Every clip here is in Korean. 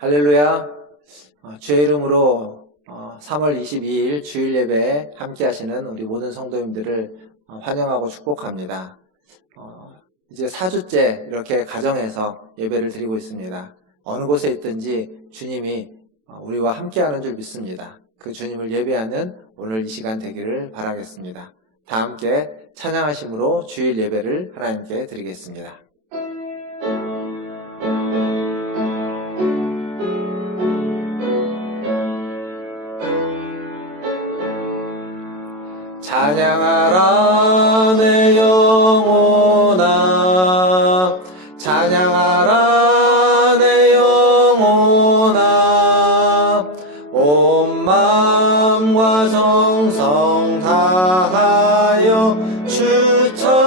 할렐루야. 주의 이름으로 3월 22일 주일 예배에 함께 하시는 우리 모든 성도님들을 환영하고 축복합니다. 이제 4주째 이렇게 가정에서 예배를 드리고 있습니다. 어느 곳에 있든지 주님이 우리와 함께 하는 줄 믿습니다. 그 주님을 예배하는 오늘 이 시간 되기를 바라겠습니다. 다 함께 찬양하심으로 주일 예배를 하나님께 드리겠습니다. 찬양하라 내 영혼아, 찬양하라 내 영혼아, 온 마음과 정성 다하여 주 찬양하라.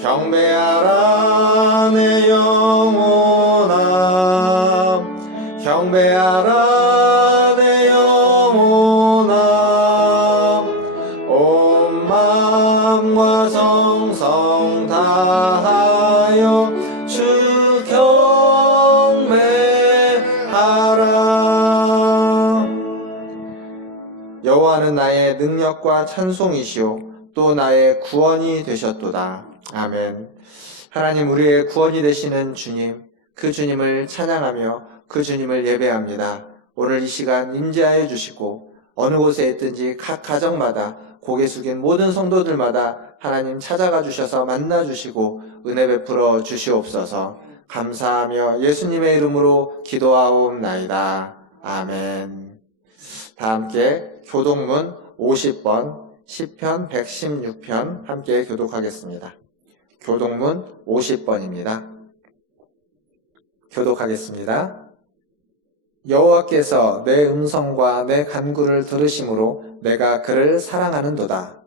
경배하라 내 영혼아, 경배하라 정성 다하여 주 경배하라. 여호와는 나의 능력과 찬송이시오 또 나의 구원이 되셨도다. 아멘. 하나님, 우리의 구원이 되시는 주님, 그 주님을 찬양하며 그 주님을 예배합니다. 오늘 이 시간 임재하여 주시고 어느 곳에 있든지 각 가정마다 고개 숙인 모든 성도들마다 하나님 찾아가 주셔서 만나 주시고 은혜 베풀어 주시옵소서. 감사하며 예수님의 이름으로 기도하옵나이다. 아멘. 다 함께 교독문 50번 시편 116편 함께 교독하겠습니다. 교독문 50번입니다. 교독하겠습니다. 여호와께서 내 음성과 내 간구를 들으심으로 내가 그를 사랑하는도다.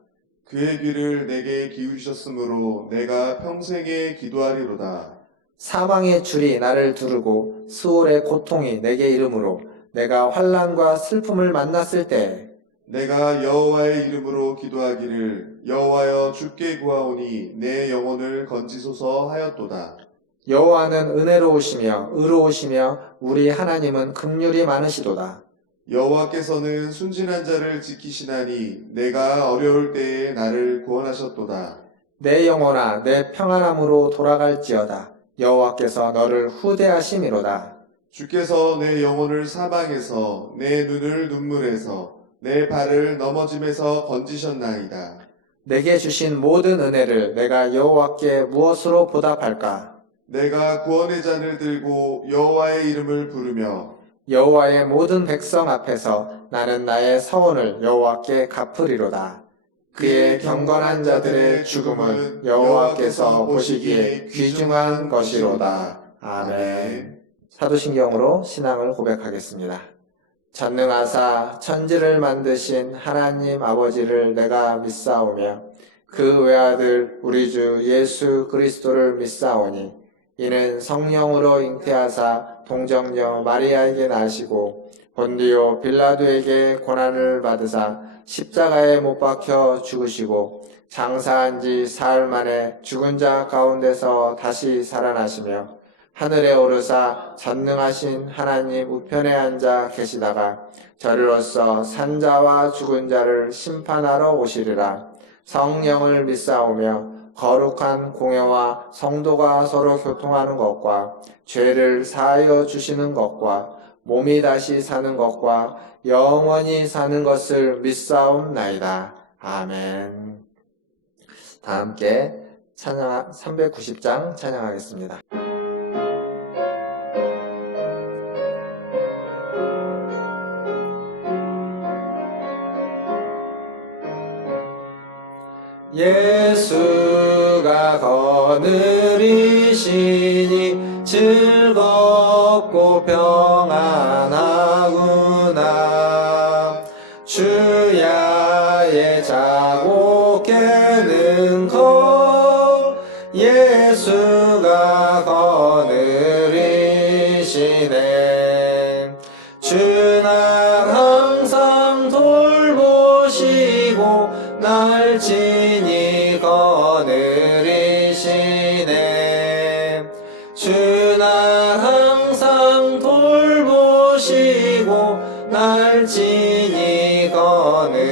그의 귀를 내게 기울이셨으므로 내가 평생에 기도하리로다. 사망의 줄이 나를 두르고 수월의 고통이 내게 이르므로 내가 환난과 슬픔을 만났을 때 내가 여호와의 이름으로 기도하기를 여호와여 주께 구하오니 내 영혼을 건지소서 하였도다. 여호와는 은혜로우시며 의로우시며 우리 하나님은 긍휼이 많으시도다. 여호와께서는 순진한 자를 지키시나니 내가 어려울 때에 나를 구원하셨도다. 내 영혼아 내 평안함으로 돌아갈지어다. 여호와께서 너를 후대하심이로다. 주께서 내 영혼을 사망에서 내 눈을 눈물에서 내 발을 넘어짐에서 건지셨나이다. 내게 주신 모든 은혜를 내가 여호와께 무엇으로 보답할까? 내가 구원의 잔을 들고 여호와의 이름을 부르며 여호와의 모든 백성 앞에서 나는 나의 서원을 여호와께 갚으리로다. 그의 경건한 자들의 죽음은 여호와께서 보시기에 귀중한 것이로다. 아멘. 사도신경으로 신앙을 고백하겠습니다. 전능하사 천지를 만드신 하나님 아버지를 내가 믿사오며 그 외아들 우리 주 예수 그리스도를 믿사오니 이는 성령으로 잉태하사 동정녀 마리아에게 나시고 본디오 빌라도에게 고난을 받으사 십자가에 못 박혀 죽으시고 장사한 지 사흘 만에 죽은 자 가운데서 다시 살아나시며 하늘에 오르사 전능하신 하나님 우편에 앉아 계시다가 저리로서 산자와 죽은 자를 심판하러 오시리라. 성령을 믿사오며 거룩한 공회와 성도가 서로 교통하는 것과 죄를 사하여 주시는 것과 몸이 다시 사는 것과 영원히 사는 것을 믿사옵나이다. 아멘. 다 함께 찬양 390장 찬양하겠습니다. 예수가 거느리시니 즐겁고 평안하구나. 주야의 자고 깨는 것 예수가 거느리시네. 주는 항상 돌보시고 날 친히 거느리시네. 주 날 항상 돌보시고 날 친히 거느리시네.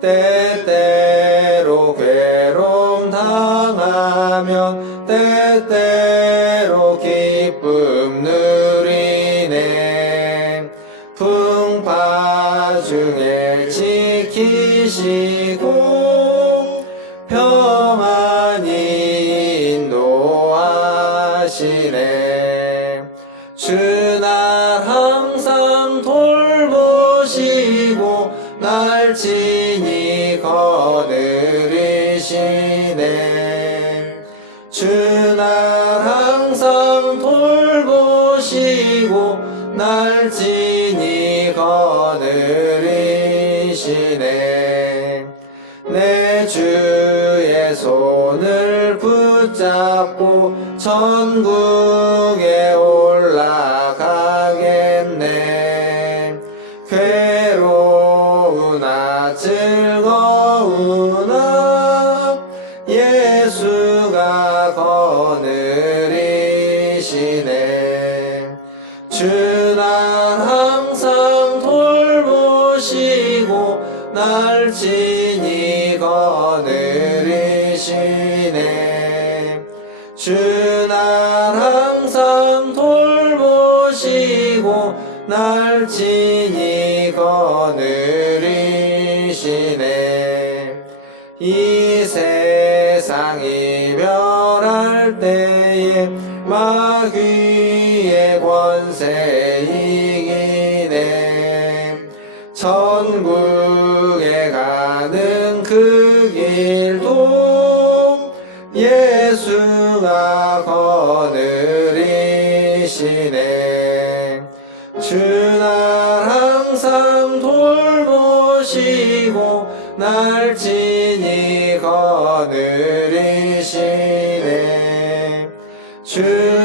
때때로 괴로움 당하면 때때로 기쁨 누리네. 풍파 중에 지키시고 평안히 인도하시네. 주 날 항상 돌보시고 날 친히 거느리시네. 주 날 항상 돌보시고 날 친히 거느리시네. 내 주의 손을 붙잡고 천국에 올라가겠네. 괴로우나 즐거우나 예수가 거느리시네. 주 날 항상 돌보시고 날 친히 거느리시네. 주 날 항상 돌보시고 날 친히 거느리시네. 이 세상 이별할 때에 마귀의 권세 이기네. 천국에 가는 그 길도 예수가 거느리시네. 주 날 항상 돌보시고 날 친히 거느리시네. 주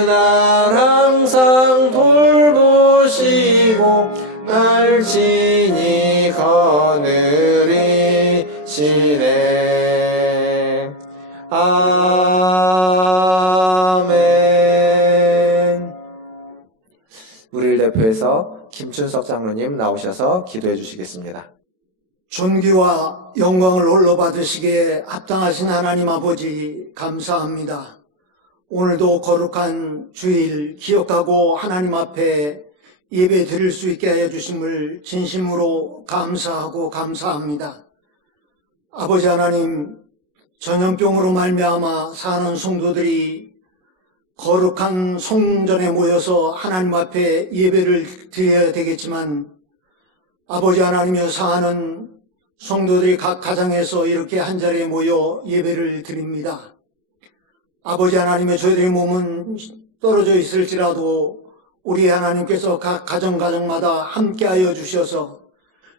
날 항상 돌보시고 날 친히 거느리시네. 아멘. 우리를 대표해서 김춘석 장로님 나오셔서 기도해 주시겠습니다. 존귀와 영광을 홀로 받으시기에 합당하신 하나님 아버지 감사합니다. 오늘도 거룩한 주일 기억하고 하나님 앞에 예배 드릴 수 있게 하여 주심을 진심으로 감사하고 감사합니다. 아버지 하나님, 전염병으로 말미암아 사는 성도들이 거룩한 성전에 모여서 하나님 앞에 예배를 드려야 되겠지만 아버지 하나님이여 사하는 성도들이 각 가정에서 이렇게 한자리에 모여 예배를 드립니다. 아버지 하나님의 저희들의 몸은 떨어져 있을지라도 우리 하나님께서 각 가정마다 함께하여 주셔서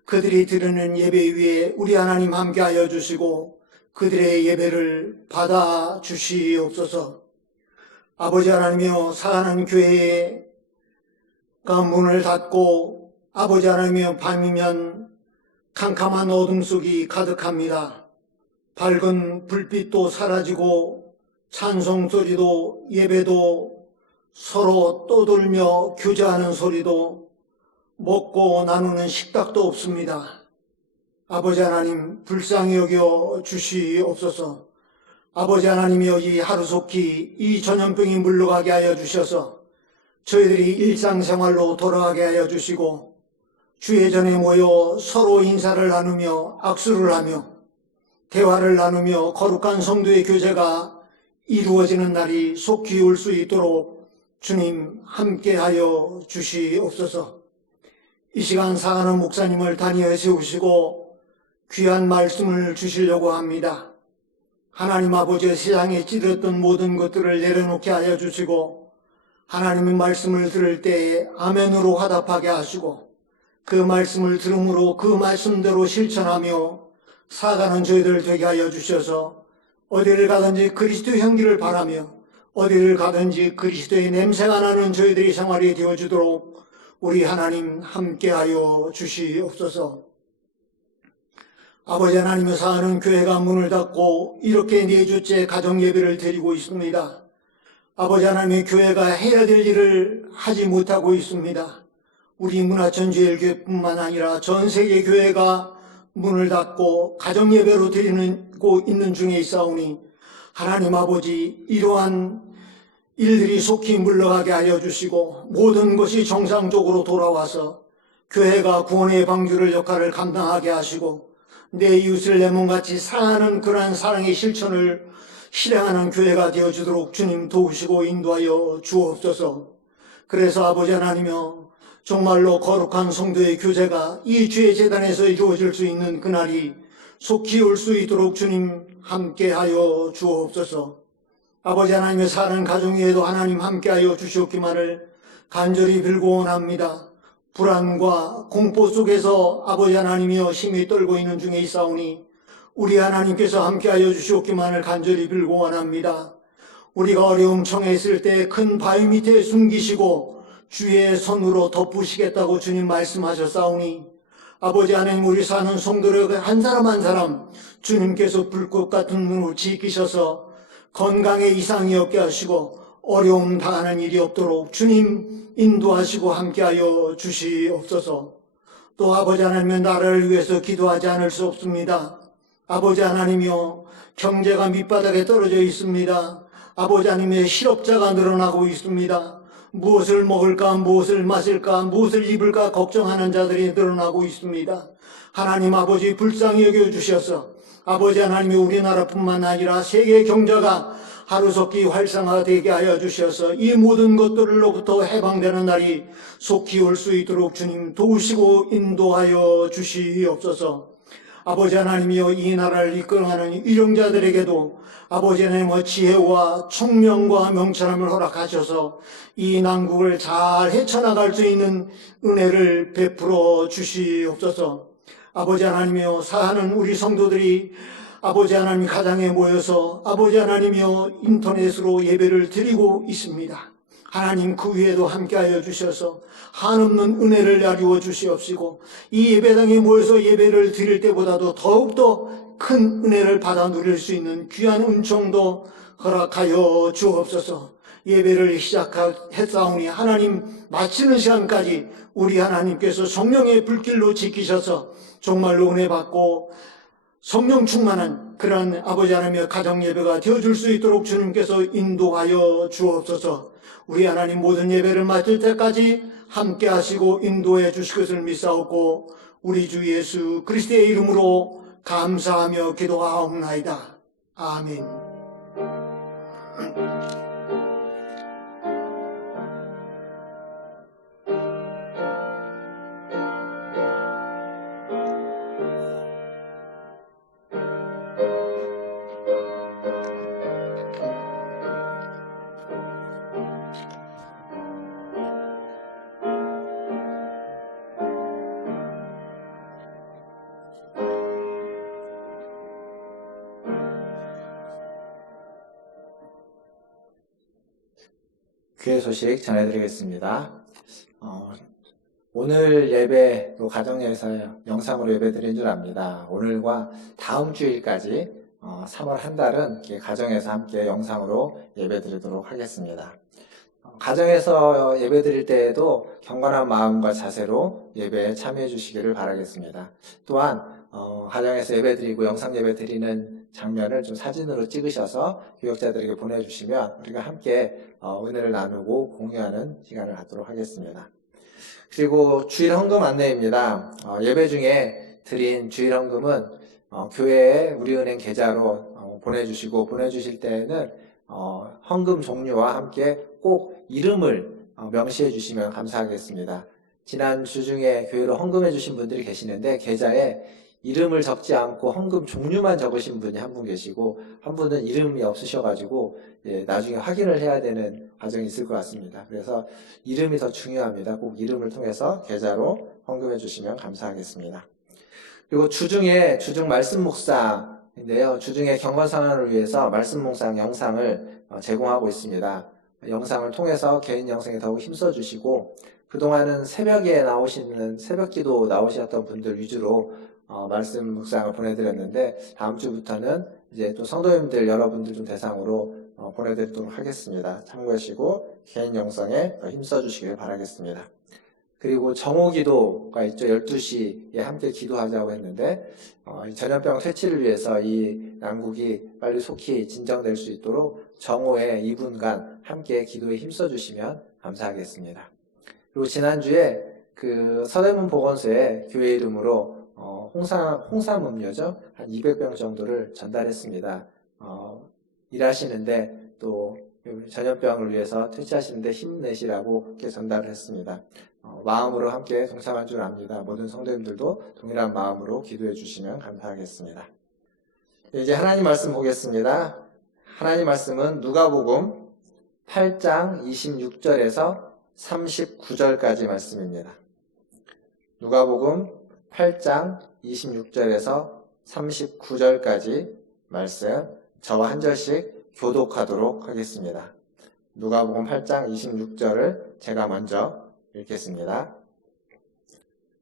그들이 드리는 예배 위에 우리 하나님 함께하여 주시고 그들의 예배를 받아 주시옵소서. 아버지 하나님이여 사랑하는 교회가 문을 닫고 아버지 하나님이여 밤이면 캄캄한 어둠 속이 가득합니다. 밝은 불빛도 사라지고 찬송 소리도 예배도 서로 떠돌며 교제하는 소리도 먹고 나누는 식탁도 없습니다. 아버지 하나님 불쌍히 여겨 주시옵소서. 아버지 하나님이여 이 하루속히 이 전염병이 물러가게 하여 주셔서 저희들이 일상생활로 돌아가게 하여 주시고 주의 전에 모여 서로 인사를 나누며 악수를 하며 대화를 나누며 거룩한 성도의 교제가 이루어지는 날이 속히 올 수 있도록 주님 함께하여 주시옵소서. 이 시간 사랑하는 목사님을 단위에 세우시고 귀한 말씀을 주시려고 합니다. 하나님 아버지 세상에 찌들었던 모든 것들을 내려놓게 하여 주시고 하나님의 말씀을 들을 때에 아멘으로 화답하게 하시고 그 말씀을 들음으로 그 말씀대로 실천하며 살아가는 저희들 되게 하여 주셔서 어디를 가든지 그리스도의 향기를 바라며 어디를 가든지 그리스도의 냄새가 나는 저희들의 생활이 되어주도록 우리 하나님 함께하여 주시옵소서. 아버지 하나님의 사는 교회가 문을 닫고 이렇게 4주째 가정 예배를 드리고 있습니다. 아버지 하나님의 교회가 해야 될 일을 하지 못하고 있습니다. 우리 문화천주일교회뿐만 아니라 전 세계 교회가 문을 닫고 가정 예배로 드리고 있는 중에 있사오니 하나님 아버지 이러한 일들이 속히 물러가게 하여 주시고 모든 것이 정상적으로 돌아와서 교회가 구원의 방주를 역할을 감당하게 하시고 내 이웃을 내 몸같이 사랑하는 그러한 사랑의 실천을 실행하는 교회가 되어주도록 주님 도우시고 인도하여 주옵소서. 그래서 아버지 하나님이여 정말로 거룩한 성도의 교제가 이 주의 재단에서 이루어질 수 있는 그날이 속히 올 수 있도록 주님 함께하여 주옵소서. 아버지 하나님의 사는 가정 위에도 하나님 함께하여 주시옵기만을 간절히 빌고 원합니다. 불안과 공포 속에서 아버지 하나님이여 심히 떨고 있는 중에 있사오니 우리 하나님께서 함께하여 주시옵기만을 간절히 빌고 원합니다. 우리가 어려움 청했을 때 큰 바위 밑에 숨기시고 주의 손으로 덮으시겠다고 주님 말씀하셨사오니 아버지 하나님 우리 사는 성도를 한 사람 한 사람 주님께서 불꽃 같은 눈으로 지키셔서 건강에 이상이 없게 하시고 어려움 당하는 일이 없도록 주님 인도하시고 함께하여 주시옵소서. 또 아버지 하나님의 나라를 위해서 기도하지 않을 수 없습니다. 아버지 하나님이여 경제가 밑바닥에 떨어져 있습니다. 아버지 하나님의 실업자가 늘어나고 있습니다. 무엇을 먹을까 무엇을 마실까 무엇을 입을까 걱정하는 자들이 늘어나고 있습니다. 하나님 아버지 불쌍히 여겨주셔서 아버지 하나님이 우리나라뿐만 아니라 세계 경제가 하루속히 활성화되게 하여 주셔서 이 모든 것들로부터 해방되는 날이 속히 올 수 있도록 주님 도우시고 인도하여 주시옵소서. 아버지 하나님이여 이 나라를 이끌어가는 일용자들에게도 아버지 하나님의 지혜와 총명과 명철함을 허락하셔서 이 난국을 잘 헤쳐나갈 수 있는 은혜를 베풀어 주시옵소서. 아버지 하나님이여 사하는 우리 성도들이 아버지 하나님 가정에 모여서 아버지 하나님이여 인터넷으로 예배를 드리고 있습니다. 하나님 그 위에도 함께하여 주셔서 한없는 은혜를 야루어 주시옵시고 이 예배당에 모여서 예배를 드릴 때보다도 더욱더 큰 은혜를 받아 누릴 수 있는 귀한 은총도 허락하여 주옵소서. 예배를 시작했사오니 하나님 마치는 시간까지 우리 하나님께서 성령의 불길로 지키셔서 정말로 은혜 받고 성령 충만한 그러한 아버지 하나님의 가정 예배가 되어줄 수 있도록 주님께서 인도하여 주옵소서. 우리 하나님 모든 예배를 마칠 때까지 함께 하시고 인도해 주실 것을 믿사옵고 우리 주 예수 그리스도의 이름으로 감사하며 기도하옵나이다. 아멘. 교회 소식 전해드리겠습니다. 오늘 예배, 또 가정예배에서 영상으로 예배 드린 줄 압니다. 오늘과 다음 주일까지 3월 한 달은 가정에서 함께 영상으로 예배 드리도록 하겠습니다. 가정에서 예배 드릴 때에도 경건한 마음과 자세로 예배에 참여해 주시기를 바라겠습니다. 또한 가정에서 예배 드리고 영상 예배 드리는 장면을 좀 사진으로 찍으셔서 교역자들에게 보내주시면 우리가 함께 은혜를 나누고 공유하는 시간을 갖도록 하겠습니다. 그리고 주일 헌금 안내입니다. 예배 중에 드린 주일 헌금은 교회에 우리은행 계좌로 보내주실 때에는 헌금 종류와 함께 꼭 이름을 명시해 주시면 감사하겠습니다. 지난 주 중에 교회로 헌금해 주신 분들이 계시는데 계좌에 이름을 적지 않고 헌금 종류만 적으신 분이 한 분 계시고 한 분은 이름이 없으셔가지고 나중에 확인을 해야 되는 과정이 있을 것 같습니다. 그래서 이름이 더 중요합니다. 꼭 이름을 통해서 계좌로 헌금해 주시면 감사하겠습니다. 그리고 주중 말씀 묵상인데요. 주중에 경건 상환을 위해서 말씀 묵상 영상을 제공하고 있습니다. 영상을 통해서 개인 영성에 더욱 힘써 주시고 그동안은 새벽에 나오시는 새벽 기도 나오셨던 분들 위주로 말씀 묵상을 보내드렸는데 다음 주부터는 이제 또 성도님들 여러분들 좀 대상으로 보내드리도록 하겠습니다. 참고하시고 개인 영성에 힘써 주시길 바라겠습니다. 그리고 정오기도가 있죠. 12시에 함께 기도하자고 했는데 전염병 퇴치를 위해서 이 난국이 빨리 속히 진정될 수 있도록 정오에 2분간 함께 기도에 힘써 주시면 감사하겠습니다. 그리고 지난주에 그 서대문 보건소에 교회 이름으로 홍삼 음료죠. 한 200병 정도를 전달했습니다. 일하시는데 또 전염병을 위해서 퇴치하시는데 힘내시라고 이렇게 전달을 했습니다. 마음으로 함께 동참한 줄 압니다. 모든 성도님들도 동일한 마음으로 기도해 주시면 감사하겠습니다. 이제 하나님 말씀 보겠습니다. 하나님 말씀은 누가복음 8장 26절에서 39절까지 말씀입니다. 누가복음 8장 26절에서 39절까지 말씀 저와 한 절씩 교독하도록 하겠습니다. 누가복음 8장 26절을 제가 먼저 읽겠습니다.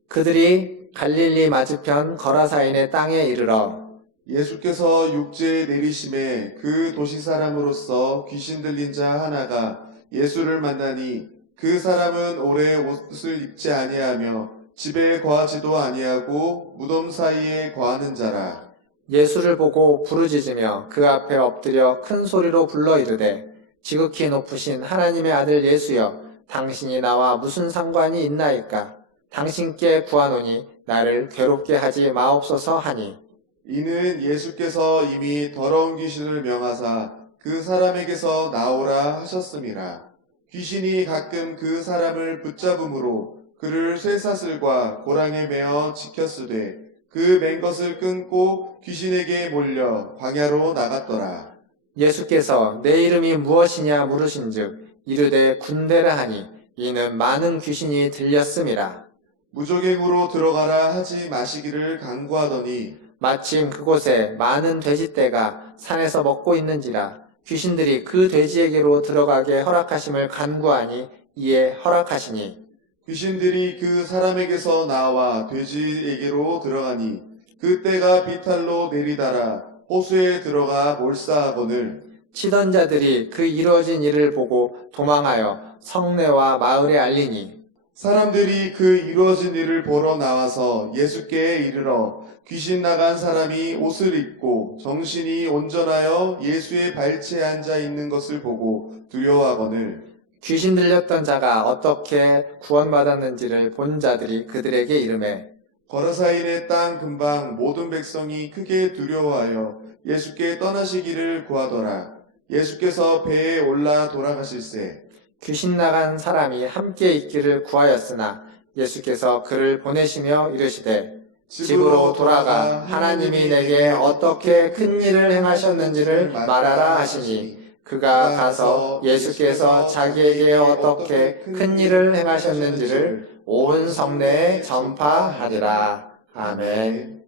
그들이 갈릴리 맞은편 거라사인의 땅에 이르러 예수께서 육지에 내리심에 그 도시 사람으로서 귀신 들린 자 하나가 예수를 만나니 그 사람은 오래 옷을 입지 아니하며 집에 거하지도 아니하고 무덤 사이에 거하는 자라. 예수를 보고 부르짖으며 그 앞에 엎드려 큰 소리로 불러 이르되 지극히 높으신 하나님의 아들 예수여 당신이 나와 무슨 상관이 있나이까? 당신께 구하노니 나를 괴롭게 하지 마옵소서 하니 이는 예수께서 이미 더러운 귀신을 명하사 그 사람에게서 나오라 하셨음이라. 귀신이 가끔 그 사람을 붙잡음으로 그를 쇠사슬과 고랑에 매어 지켰으되 그 맨 것을 끊고 귀신에게 몰려 광야로 나갔더라. 예수께서 내 이름이 무엇이냐 물으신즉 이르되 군대라 하니 이는 많은 귀신이 들렸음이라. 무조갱으로 들어가라 하지 마시기를 간구하더니 마침 그곳에 많은 돼지떼가 산에서 먹고 있는지라 귀신들이 그 돼지에게로 들어가게 허락하심을 간구하니 이에 허락하시니 귀신들이 그 사람에게서 나와 돼지에게로 들어가니 그 떼가 비탈로 내리달아 호수에 들어가 몰사하거늘 치던 자들이 그 이루어진 일을 보고 도망하여 성내와 마을에 알리니 사람들이 그 이루어진 일을 보러 나와서 예수께 이르러 귀신 나간 사람이 옷을 입고 정신이 온전하여 예수의 발치에 앉아 있는 것을 보고 두려워하거늘 귀신 들렸던 자가 어떻게 구원받았는지를 본 자들이 그들에게 이르매 거라사인의 땅 근방 모든 백성이 크게 두려워하여 예수께 떠나시기를 구하더라. 예수께서 배에 올라 돌아가실세 귀신 나간 사람이 함께 있기를 구하였으나 예수께서 그를 보내시며 이르시되 집으로 돌아가 하나님이 내게 어떻게 큰 일을 행하셨는지를 말하라 하시니 그가 가서 예수께서 자기에게 어떻게 큰 일을 행하셨는지를 온 성내에 전파하리라. 아멘.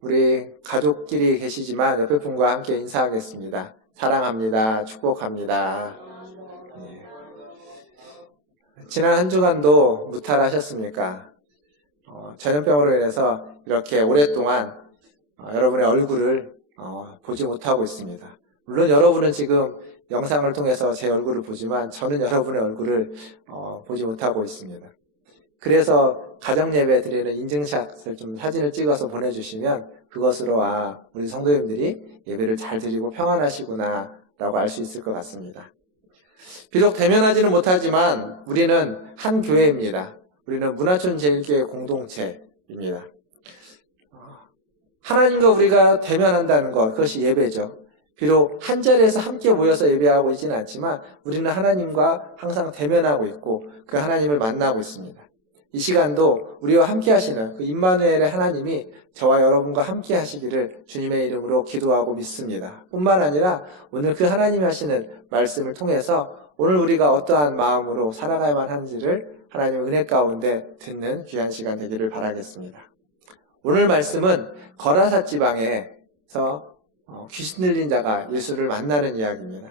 우리 가족끼리 계시지만 옆에 분과 함께 인사하겠습니다. 사랑합니다. 축복합니다. 지난 한 주간도 무탈하셨습니까? 전염병으로 인해서 이렇게 오랫동안 여러분의 얼굴을 보지 못하고 있습니다. 물론 여러분은 지금 영상을 통해서 제 얼굴을 보지만 저는 여러분의 얼굴을 보지 못하고 있습니다. 그래서 가정예배 드리는 인증샷을 좀 사진을 찍어서 보내주시면 그것으로 우리 성도님들이 예배를 잘 드리고 평안하시구나 라고 알 수 있을 것 같습니다. 비록 대면하지는 못하지만 우리는 한 교회입니다. 우리는 문화촌 제1교회 공동체입니다. 하나님과 우리가 대면한다는 것, 그것이 예배죠. 비록 한 자리에서 함께 모여서 예배하고 있지는 않지만 우리는 하나님과 항상 대면하고 있고 그 하나님을 만나고 있습니다. 이 시간도 우리와 함께 하시는 그 임마누엘의 하나님이 저와 여러분과 함께 하시기를 주님의 이름으로 기도하고 믿습니다. 뿐만 아니라 오늘 그 하나님이 하시는 말씀을 통해서 오늘 우리가 어떠한 마음으로 살아가야만 하는지를 하나님의 은혜 가운데 듣는 귀한 시간 되기를 바라겠습니다. 오늘 말씀은 거라사 지방에서 귀신 들린 자가 예수를 만나는 이야기입니다.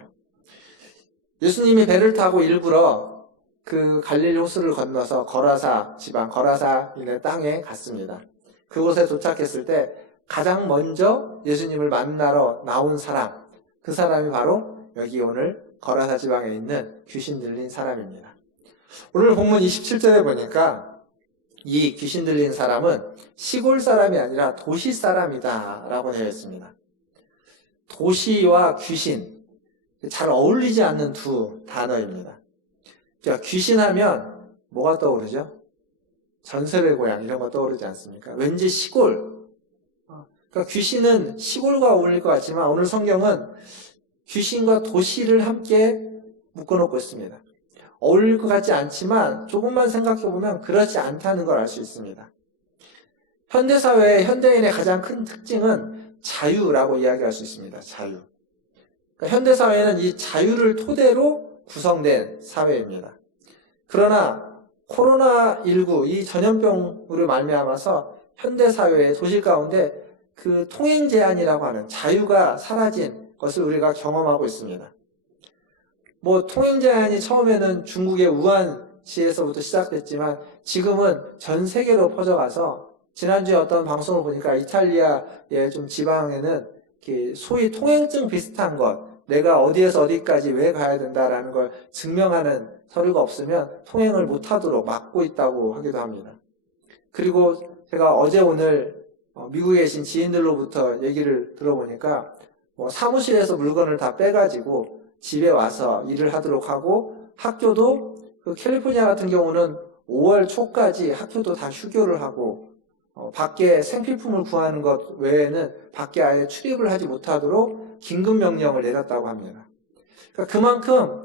예수님이 배를 타고 일부러 그 갈릴리 호수를 건너서 거라사 지방, 거라사인의 땅에 갔습니다. 그곳에 도착했을 때 가장 먼저 예수님을 만나러 나온 사람, 그 사람이 바로 여기 오늘 거라사 지방에 있는 귀신 들린 사람입니다. 오늘 본문 27절에 보니까 이 귀신 들린 사람은 시골 사람이 아니라 도시 사람이다 라고 되어 있습니다. 도시와 귀신, 잘 어울리지 않는 두 단어입니다. 그러니까 귀신하면 뭐가 떠오르죠? 전설의 고향 이런 거 떠오르지 않습니까? 왠지 시골. 그러니까 귀신은 시골과 어울릴 것 같지만 오늘 성경은 귀신과 도시를 함께 묶어놓고 있습니다. 어울릴 것 같지 않지만 조금만 생각해보면 그렇지 않다는 걸 알 수 있습니다. 현대사회의 현대인의 가장 큰 특징은 자유라고 이야기할 수 있습니다. 자유. 그러니까 현대사회는 이 자유를 토대로 구성된 사회입니다. 그러나 코로나19 이 전염병으로 말미암아서 현대사회의 도시 가운데 그 통행 제한이라고 하는 자유가 사라진 것을 우리가 경험하고 있습니다. 통행 제한이 처음에는 중국의 우한시에서부터 시작됐지만 지금은 전 세계로 퍼져가서 지난주에 어떤 방송을 보니까 이탈리아의 좀 지방에는 소위 통행증 비슷한 것, 내가 어디에서 어디까지 왜 가야 된다라는 걸 증명하는 서류가 없으면 통행을 못하도록 막고 있다고 하기도 합니다. 그리고 제가 어제 오늘 미국에 계신 지인들로부터 얘기를 들어보니까 사무실에서 물건을 다 빼가지고 집에 와서 일을 하도록 하고 학교도 캘리포니아 같은 경우는 5월 초까지 학교도 다 휴교를 하고 밖에 생필품을 구하는 것 외에는 밖에 아예 출입을 하지 못하도록 긴급 명령을 내렸다고 합니다. 그러니까 그만큼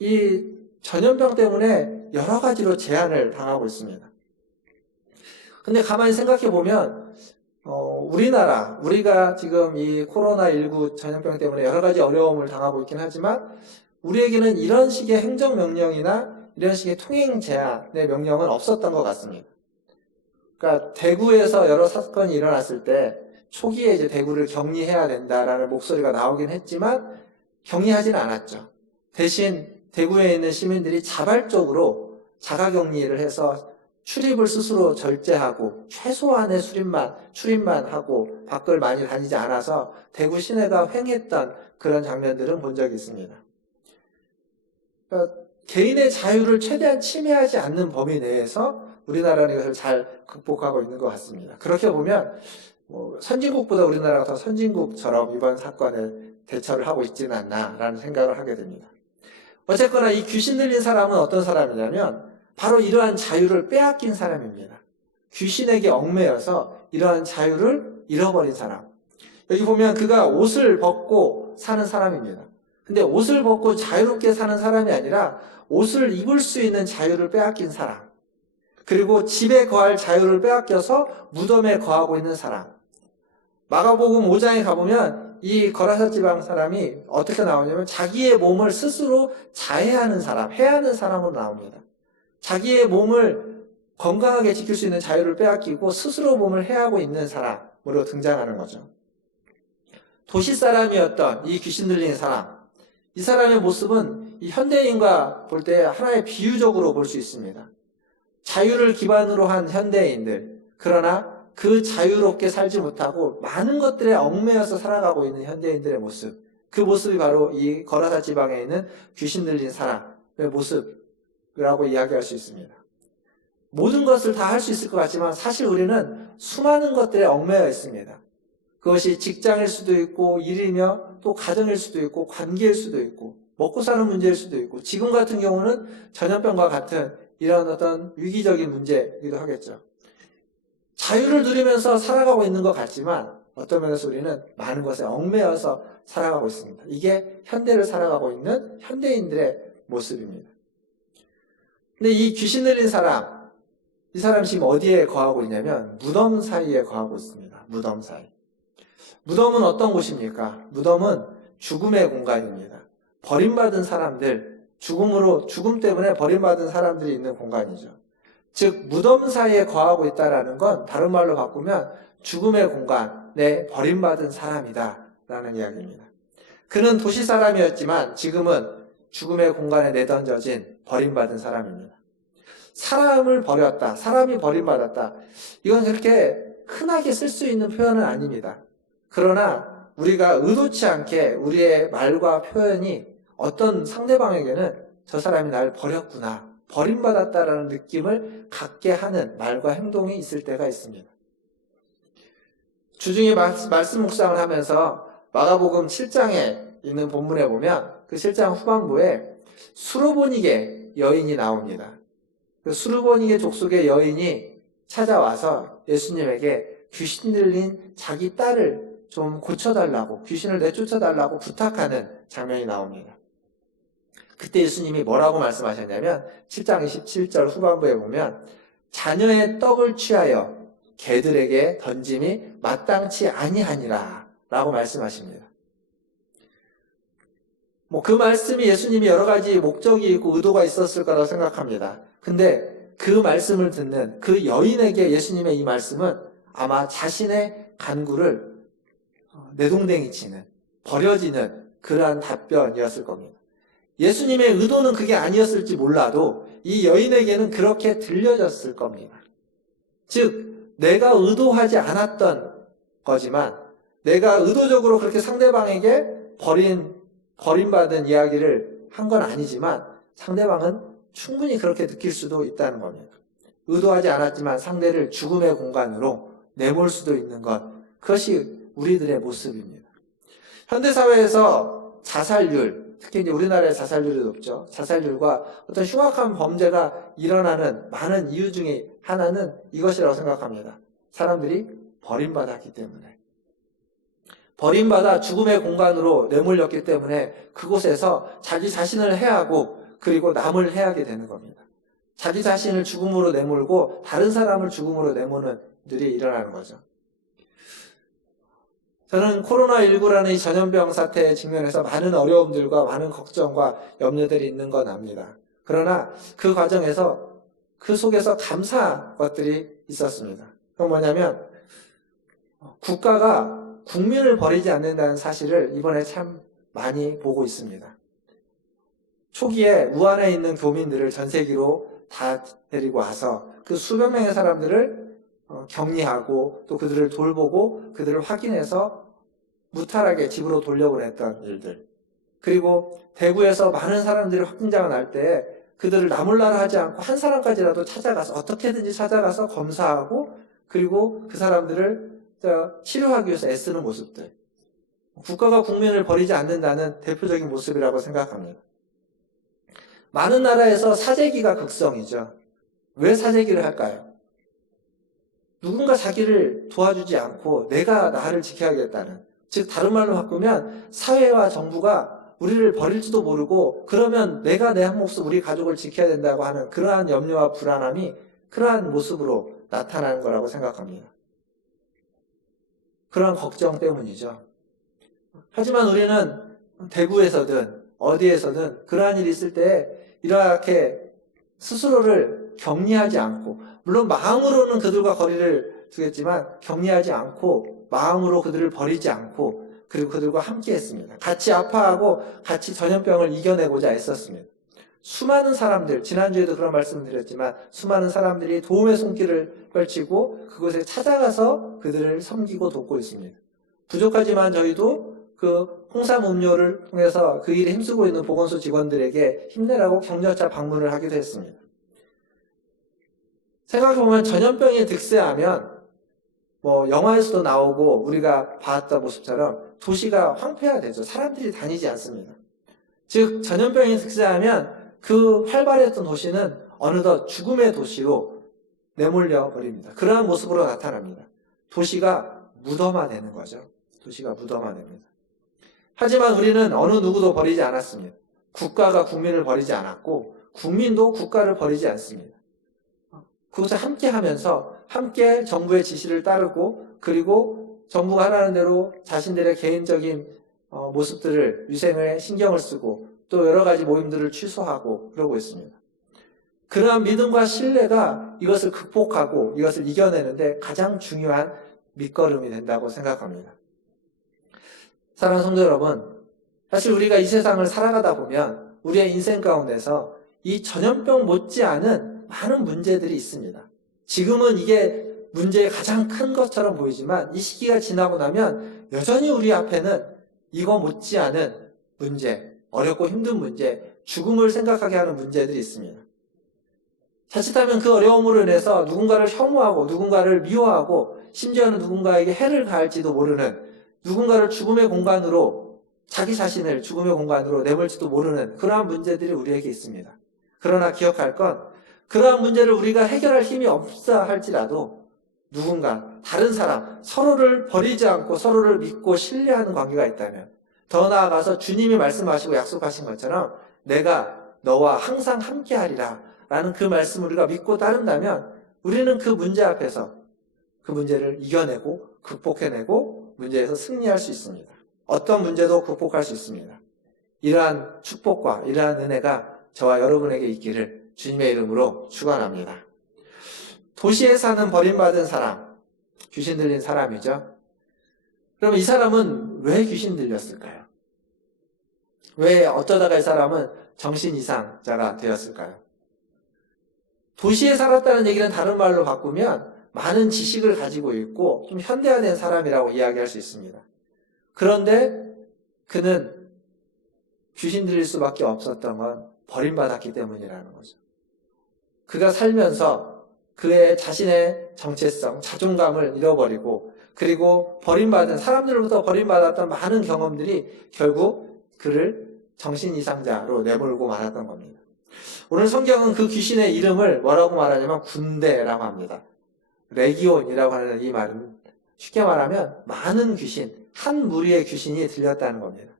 이 전염병 때문에 여러 가지로 제한을 당하고 있습니다. 근데 가만히 생각해 보면 우리가 지금 이 코로나19 전염병 때문에 여러 가지 어려움을 당하고 있긴 하지만 우리에게는 이런 식의 행정명령이나 이런 식의 통행 제한의 명령은 없었던 것 같습니다. 그러니까 대구에서 여러 사건이 일어났을 때 초기에 이제 대구를 격리해야 된다라는 목소리가 나오긴 했지만 격리하지는 않았죠. 대신 대구에 있는 시민들이 자발적으로 자가격리를 해서 출입을 스스로 절제하고 최소한의 출입만 하고 밖을 많이 다니지 않아서 대구 시내가 횡했던 그런 장면들은 본 적이 있습니다. 그러니까 개인의 자유를 최대한 침해하지 않는 범위 내에서 우리나라는 이것을 잘 극복하고 있는 것 같습니다. 그렇게 보면 선진국보다 우리나라가 더 선진국처럼 이번 사건을 대처를 하고 있지는 않나라는 생각을 하게 됩니다. 어쨌거나 이 귀신 들린 사람은 어떤 사람이냐면 바로 이러한 자유를 빼앗긴 사람입니다. 귀신에게 얽매여서 이러한 자유를 잃어버린 사람. 여기 보면 그가 옷을 벗고 사는 사람입니다. 근데 옷을 벗고 자유롭게 사는 사람이 아니라 옷을 입을 수 있는 자유를 빼앗긴 사람. 그리고 집에 거할 자유를 빼앗겨서 무덤에 거하고 있는 사람. 마가복음 5장에 가보면 이 거라사 지방 사람이 어떻게 나오냐면 자기의 몸을 스스로 자해하는 사람, 해하는 사람으로 나옵니다. 자기의 몸을 건강하게 지킬 수 있는 자유를 빼앗기고 스스로 몸을 해하고 있는 사람으로 등장하는 거죠. 도시 사람이었던 이 귀신 들린 사람, 이 사람의 모습은 이 현대인과 볼 때 하나의 비유적으로 볼 수 있습니다. 자유를 기반으로 한 현대인들, 그러나 그 자유롭게 살지 못하고 많은 것들에 얽매여서 살아가고 있는 현대인들의 모습, 그 모습이 바로 이 거라사 지방에 있는 귀신 들린 사람의 모습이라고 이야기할 수 있습니다. 모든 것을 다 할 수 있을 것 같지만 사실 우리는 수많은 것들에 얽매여 있습니다. 그것이 직장일 수도 있고 일이며 또 가정일 수도 있고 관계일 수도 있고 먹고 사는 문제일 수도 있고 지금 같은 경우는 전염병과 같은 이런 어떤 위기적인 문제이기도 하겠죠. 자유를 누리면서 살아가고 있는 것 같지만 어떤 면에서 우리는 많은 것에 얽매여서 살아가고 있습니다. 이게 현대를 살아가고 있는 현대인들의 모습입니다. 근데 이 귀신 들린 사람, 이 사람 지금 어디에 거하고 있냐면 무덤 사이에 거하고 있습니다. 무덤 사이. 무덤은 어떤 곳입니까? 무덤은 죽음의 공간입니다. 버림받은 사람들, 죽음 때문에 버림받은 사람들이 있는 공간이죠. 즉 무덤 사이에 거하고 있다라는 건 다른 말로 바꾸면 죽음의 공간에 버림받은 사람이다 라는 이야기입니다. 그는 도시 사람이었지만 지금은 죽음의 공간에 내던져진 버림받은 사람입니다. 사람을 버렸다, 사람이 버림받았다. 이건 그렇게 흔하게 쓸 수 있는 표현은 아닙니다. 그러나 우리가 의도치 않게 우리의 말과 표현이 어떤 상대방에게는 저 사람이 나를 버렸구나, 버림받았다라는 느낌을 갖게 하는 말과 행동이 있을 때가 있습니다. 주중에 말씀 묵상을 하면서 마가복음 7장에 있는 본문에 보면 그 7장 후반부에 수르보니게 여인이 나옵니다. 그 수르보니게 족속의 여인이 찾아와서 예수님에게 귀신 들린 자기 딸을 좀 고쳐달라고, 귀신을 내쫓아달라고 부탁하는 장면이 나옵니다. 그때 예수님이 뭐라고 말씀하셨냐면 7장 27절 후반부에 보면 자녀의 떡을 취하여 개들에게 던짐이 마땅치 아니하니라 라고 말씀하십니다. 그 말씀이 예수님이 여러 가지 목적이 있고 의도가 있었을 거라고 생각합니다. 근데 그 말씀을 듣는 그 여인에게 예수님의 이 말씀은 아마 자신의 간구를 내동댕이 치는, 버려지는 그러한 답변이었을 겁니다. 예수님의 의도는 그게 아니었을지 몰라도 이 여인에게는 그렇게 들려졌을 겁니다. 즉, 내가 의도하지 않았던 거지만 내가 의도적으로 그렇게 상대방에게 버림받은 이야기를 한 건 아니지만 상대방은 충분히 그렇게 느낄 수도 있다는 겁니다. 의도하지 않았지만 상대를 죽음의 공간으로 내몰 수도 있는 것, 그것이 우리들의 모습입니다. 현대사회에서 자살률, 특히 이제 우리나라의 자살률이 높죠. 자살률과 어떤 흉악한 범죄가 일어나는 많은 이유 중에 하나는 이것이라고 생각합니다. 사람들이 버림받았기 때문에. 버림받아 죽음의 공간으로 내몰렸기 때문에 그곳에서 자기 자신을 해하고 그리고 남을 해하게 되는 겁니다. 자기 자신을 죽음으로 내몰고 다른 사람을 죽음으로 내모는 일이 일어나는 거죠. 저는 코로나19라는 이 전염병 사태에 직면해서 많은 어려움들과 많은 걱정과 염려들이 있는 건 압니다. 그러나 그 과정에서 그 속에서 감사한 것들이 있었습니다. 그건 뭐냐면 국가가 국민을 버리지 않는다는 사실을 이번에 참 많이 보고 있습니다. 초기에 우한에 있는 교민들을 전세기로 다 데리고 와서 그 수백 명의 사람들을 격리하고 또 그들을 돌보고 그들을 확인해서 무탈하게 집으로 돌려보냈던 일들. 그리고 대구에서 많은 사람들이 확진자가 날 때 그들을 나몰라라 하지 않고 한 사람까지라도 찾아가서 어떻게든지 찾아가서 검사하고 그리고 그 사람들을 치료하기 위해서 애쓰는 모습들. 국가가 국민을 버리지 않는다는 대표적인 모습이라고 생각합니다. 많은 나라에서 사재기가 극성이죠. 왜 사재기를 할까요? 누군가 자기를 도와주지 않고 내가 나를 지켜야겠다는, 즉 다른 말로 바꾸면 사회와 정부가 우리를 버릴지도 모르고 그러면 내가 내 한 몫을 우리 가족을 지켜야 된다고 하는 그러한 염려와 불안함이 그러한 모습으로 나타나는 거라고 생각합니다. 그러한 걱정 때문이죠. 하지만 우리는 대구에서든 어디에서든 그러한 일이 있을 때 이렇게 스스로를 격리하지 않고, 물론 마음으로는 그들과 거리를 두겠지만 격리하지 않고 마음으로 그들을 버리지 않고 그리고 그들과 함께 했습니다. 같이 아파하고 같이 전염병을 이겨내고자 애썼습니다. 수많은 사람들, 지난주에도 그런 말씀을 드렸지만 수많은 사람들이 도움의 손길을 펼치고 그곳에 찾아가서 그들을 섬기고 돕고 있습니다. 부족하지만 저희도 그 홍삼 음료를 통해서 그 일에 힘쓰고 있는 보건소 직원들에게 힘내라고 격려차 방문을 하기도 했습니다. 생각해보면 전염병이 득세하면 영화에서도 나오고 우리가 봤던 모습처럼 도시가 황폐화되죠. 사람들이 다니지 않습니다. 즉 전염병이 득세하면 그 활발했던 도시는 어느덧 죽음의 도시로 내몰려 버립니다. 그러한 모습으로 나타납니다. 도시가 무덤화되는 거죠. 도시가 무덤화됩니다. 하지만 우리는 어느 누구도 버리지 않았습니다. 국가가 국민을 버리지 않았고 국민도 국가를 버리지 않습니다. 그것을 함께 하면서 함께 정부의 지시를 따르고 그리고 정부가 하라는 대로 자신들의 개인적인 모습들을 위생에 신경을 쓰고 또 여러 가지 모임들을 취소하고 그러고 있습니다. 그러한 믿음과 신뢰가 이것을 극복하고 이것을 이겨내는데 가장 중요한 밑거름이 된다고 생각합니다. 사랑하는 성도 여러분, 사실 우리가 이 세상을 살아가다 보면 우리의 인생 가운데서 이 전염병 못지않은 많은 문제들이 있습니다. 지금은 이게 문제의 가장 큰 것처럼 보이지만 이 시기가 지나고 나면 여전히 우리 앞에는 이거 못지않은 문제, 어렵고 힘든 문제, 죽음을 생각하게 하는 문제들이 있습니다. 자칫하면 그 어려움으로 인해서 누군가를 혐오하고 누군가를 미워하고 심지어는 누군가에게 해를 가할지도 모르는, 누군가를 죽음의 공간으로, 자기 자신을 죽음의 공간으로 내몰지도 모르는 그러한 문제들이 우리에게 있습니다. 그러나 기억할 건, 그러한 문제를 우리가 해결할 힘이 없어 할지라도 누군가, 다른 사람, 서로를 버리지 않고 서로를 믿고 신뢰하는 관계가 있다면, 더 나아가서 주님이 말씀하시고 약속하신 것처럼 내가 너와 항상 함께하리라 라는 그 말씀을 우리가 믿고 따른다면 우리는 그 문제 앞에서 그 문제를 이겨내고 극복해내고 문제에서 승리할 수 있습니다. 어떤 문제도 극복할 수 있습니다. 이러한 축복과 이러한 은혜가 저와 여러분에게 있기를 주님의 이름으로 축원합니다. 도시에 사는 버림받은 사람, 귀신 들린 사람이죠. 그럼 이 사람은 왜 귀신 들렸을까요? 왜 어쩌다가 이 사람은 정신 이상자가 되었을까요? 도시에 살았다는 얘기는 다른 말로 바꾸면 많은 지식을 가지고 있고 좀 현대화된 사람이라고 이야기할 수 있습니다. 그런데 그는 귀신 들릴 수밖에 없었던 건 버림받았기 때문이라는 거죠. 그가 살면서 그의 자신의 정체성, 자존감을 잃어버리고 그리고 버림받은, 사람들로부터 버림받았던 많은 경험들이 결국 그를 정신 이상자로 내몰고 말았던 겁니다. 오늘 성경은 그 귀신의 이름을 뭐라고 말하냐면 군대라고 합니다. 레기온이라고 하는 이 말은 쉽게 말하면 많은 귀신, 한 무리의 귀신이 들렸다는 겁니다.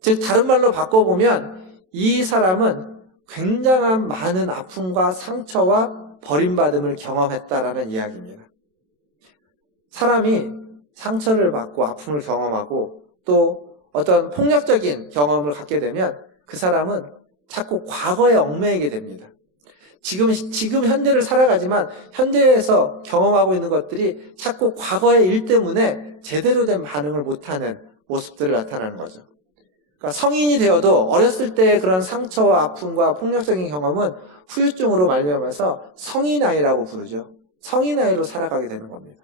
즉 다른 말로 바꿔보면 이 사람은 굉장한 많은 아픔과 상처와 버림받음을 경험했다라는 이야기입니다. 사람이 상처를 받고 아픔을 경험하고 또 어떤 폭력적인 경험을 갖게 되면 그 사람은 자꾸 과거에 얽매이게 됩니다. 지금 현대를 살아가지만 현대에서 경험하고 있는 것들이 자꾸 과거의 일 때문에 제대로 된 반응을 못하는 모습들을 나타나는 거죠. 그러니까 성인이 되어도 어렸을 때의 그런 상처와 아픔과 폭력적인 경험은 후유증으로 말미암아서 성인아이라고 부르죠. 성인아이로 살아가게 되는 겁니다.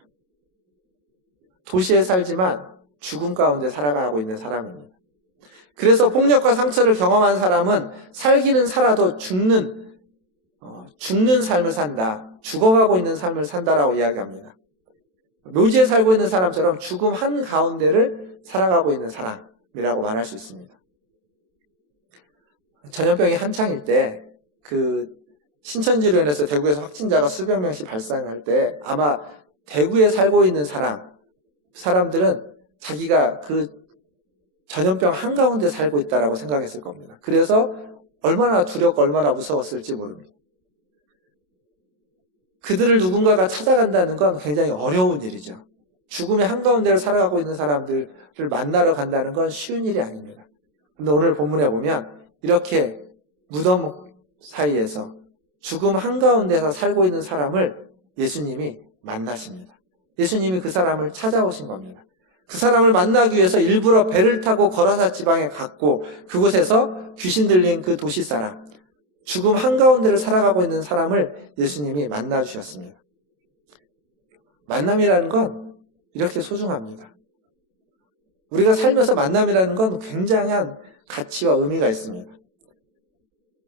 도시에 살지만 죽음 가운데 살아가고 있는 사람입니다. 그래서 폭력과 상처를 경험한 사람은 살기는 살아도 죽는 삶을 산다, 죽어가고 있는 삶을 산다라고 이야기합니다. 묘지에 살고 있는 사람처럼 죽음 한가운데를 살아가고 있는 사람이라고 말할 수 있습니다. 전염병이 한창일 때 그 신천지로 인해서 대구에서 확진자가 수백 명씩 발생할 때 아마 대구에 살고 있는 사람들은 자기가 그 전염병 한가운데 살고 있다라고 생각했을 겁니다. 그래서 얼마나 두렵고 얼마나 무서웠을지 모릅니다. 그들을 누군가가 찾아간다는 건 굉장히 어려운 일이죠. 죽음의 한가운데를 살아가고 있는 사람들을 만나러 간다는 건 쉬운 일이 아닙니다. 근데 오늘 본문에 보면 이렇게 무덤 사이에서 죽음 한가운데서 살고 있는 사람을 예수님이 만나십니다. 예수님이 그 사람을 찾아오신 겁니다. 그 사람을 만나기 위해서 일부러 배를 타고 거라사 지방에 갔고 그곳에서 귀신 들린 그 도시 사람, 죽음 한가운데를 살아가고 있는 사람을 예수님이 만나주셨습니다. 만남이라는 건 이렇게 소중합니다. 우리가 살면서 만남이라는 건 굉장한 가치와 의미가 있습니다.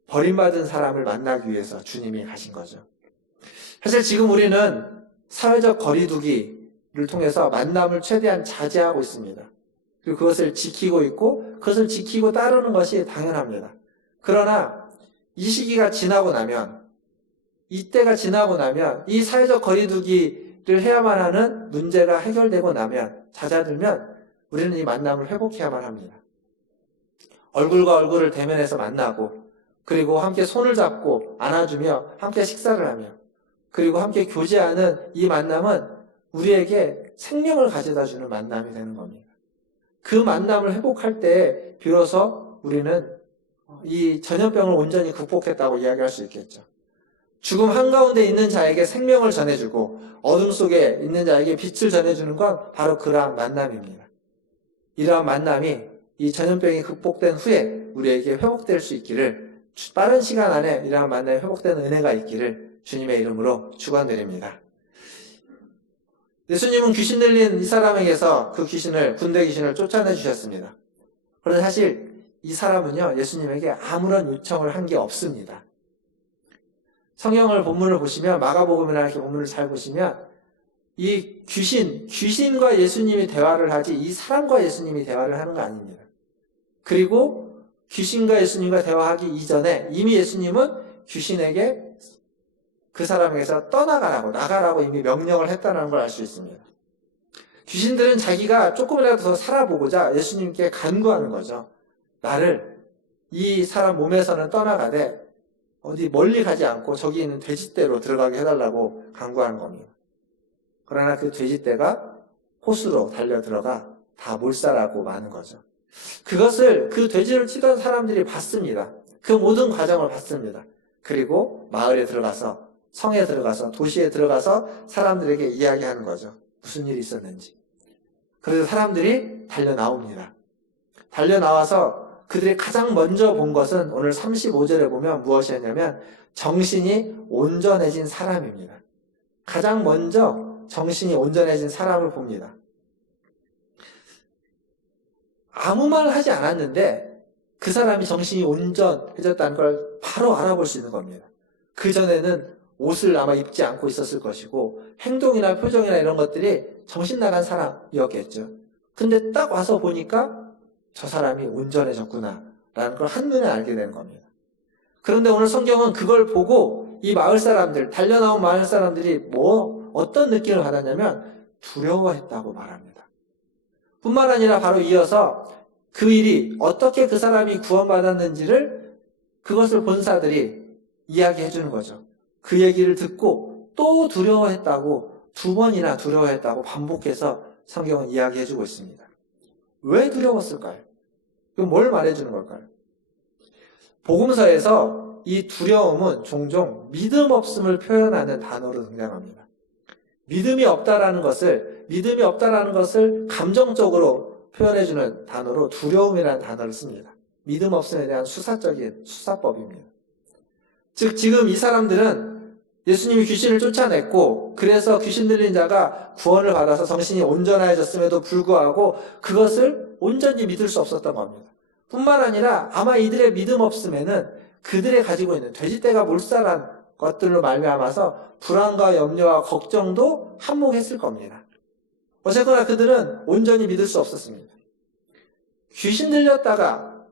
버림받은 사람을 만나기 위해서 주님이 가신 거죠. 사실 지금 우리는 사회적 거리두기를 통해서 만남을 최대한 자제하고 있습니다. 그리고 그것을 지키고 있고 그것을 지키고 따르는 것이 당연합니다. 그러나 이 시기가 지나고 나면, 이때가 지나고 나면 이 사회적 거리두기를 해야만 하는 문제가 해결되고 나면, 잦아들면 우리는 이 만남을 회복해야만 합니다. 얼굴과 얼굴을 대면해서 만나고 그리고 함께 손을 잡고 안아주며 함께 식사를 하며 그리고 함께 교제하는 이 만남은 우리에게 생명을 가져다주는 만남이 되는 겁니다. 그 만남을 회복할 때 비로소 우리는 이 전염병을 온전히 극복했다고 이야기할 수 있겠죠. 죽음 한가운데 있는 자에게 생명을 전해주고 어둠 속에 있는 자에게 빛을 전해주는 건 바로 그러한 만남입니다. 이러한 만남이 이 전염병이 극복된 후에 우리에게 회복될 수 있기를, 빠른 시간 안에 이러한 만남이 회복되는 은혜가 있기를 주님의 이름으로 축원드립니다. 예수님은 귀신 들린 이 사람에게서 그 귀신을, 군대 귀신을 쫓아내 주셨습니다. 그런데 사실 이 사람은요, 예수님에게 아무런 요청을 한 게 없습니다. 성경을 본문을 보시면, 마가복음이나 이렇게 본문을 잘 보시면, 이 귀신과 예수님이 대화를 하지, 이 사람과 예수님이 대화를 하는 거 아닙니다. 그리고 귀신과 예수님과 대화하기 이전에 이미 예수님은 귀신에게 그 사람에게서 나가라고 이미 명령을 했다는 걸 알 수 있습니다. 귀신들은 자기가 조금이라도 더 살아보고자 예수님께 간구하는 거죠. 나를 이 사람 몸에서는 떠나가되 어디 멀리 가지 않고 저기 있는 돼지떼로 들어가게 해달라고 간구하는 겁니다. 그러나 그 돼지떼가 호수로 달려 들어가 다 몰살하고 마는 거죠. 그것을 그 돼지를 치던 사람들이 봤습니다. 그 모든 과정을 봤습니다. 그리고 마을에 들어가서, 성에 들어가서, 도시에 들어가서 사람들에게 이야기하는 거죠. 무슨 일이 있었는지. 그래서 사람들이 달려 나옵니다. 달려 나와서 그들이 가장 먼저 본 것은 오늘 35절에 보면 무엇이었냐면 정신이 온전해진 사람입니다. 가장 먼저 정신이 온전해진 사람을 봅니다. 아무 말 하지 않았는데 그 사람이 정신이 온전해졌다는 걸 바로 알아볼 수 있는 겁니다. 그전에는 옷을 아마 입지 않고 있었을 것이고 행동이나 표정이나 이런 것들이 정신 나간 사람이었겠죠. 근데 딱 와서 보니까 저 사람이 온전해졌구나 라는 걸 한눈에 알게 되는 겁니다. 그런데 오늘 성경은 그걸 보고 이 마을 사람들, 달려나온 마을 사람들이 어떤 느낌을 받았냐면 두려워했다고 말합니다. 뿐만 아니라 바로 이어서 그 일이 어떻게 그 사람이 구원받았는지를 그것을 본 사들이 이야기해 주는 거죠. 그 얘기를 듣고 또 두려워했다고, 2번이나 두려워했다고 반복해서 성경은 이야기해 주고 있습니다. 왜 두려웠을까요? 이건 뭘 말해주는 걸까요? 복음서에서 이 두려움은 종종 믿음 없음을 표현하는 단어로 등장합니다. 믿음이 없다라는 것을 감정적으로 표현해주는 단어로 두려움이라는 단어를 씁니다. 믿음 없음에 대한 수사법입니다. 즉, 지금 이 사람들은 예수님이 귀신을 쫓아냈고, 그래서 귀신 들린 자가 구원을 받아서 정신이 온전해졌음에도 불구하고 그것을 온전히 믿을 수 없었던 겁니다. 뿐만 아니라 아마 이들의 믿음 없음에는 그들이 가지고 있는 돼지떼가 몰살한 것들로 말미암아서 불안과 염려와 걱정도 한몫했을 겁니다. 어쨌거나 그들은 온전히 믿을 수 없었습니다. 귀신 들렸다가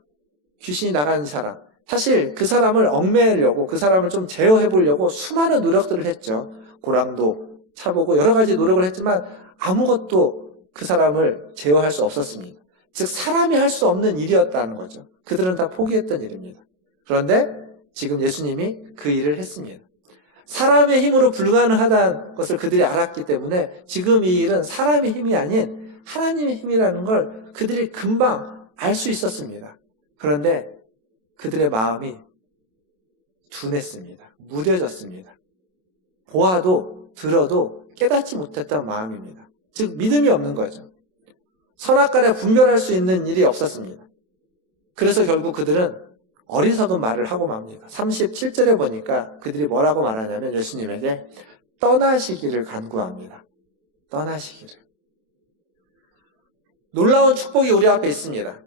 귀신이 나간 사람, 사실 그 사람을 얽매이려고, 그 사람을 좀 제어해보려고 수많은 노력들을 했죠. 고랑도 차보고 여러 가지 노력을 했지만 아무것도 그 사람을 제어할 수 없었습니다. 즉 사람이 할 수 없는 일이었다는 거죠. 그들은 다 포기했던 일입니다. 그런데 지금 예수님이 그 일을 했습니다. 사람의 힘으로 불가능하다는 것을 그들이 알았기 때문에 지금 이 일은 사람의 힘이 아닌 하나님의 힘이라는 걸 그들이 금방 알 수 있었습니다. 그런데 그들의 마음이 둔했습니다. 무뎌졌습니다. 보아도 들어도 깨닫지 못했던 마음입니다. 즉 믿음이 없는 거죠. 선악간에 분별할 수 있는 일이 없었습니다. 그래서 결국 그들은 어리석은 말을 하고 맙니다. 37절에 보니까 그들이 뭐라고 말하냐면 예수님에게 떠나시기를 간구합니다. 떠나시기를. 놀라운 축복이 우리 앞에 있습니다.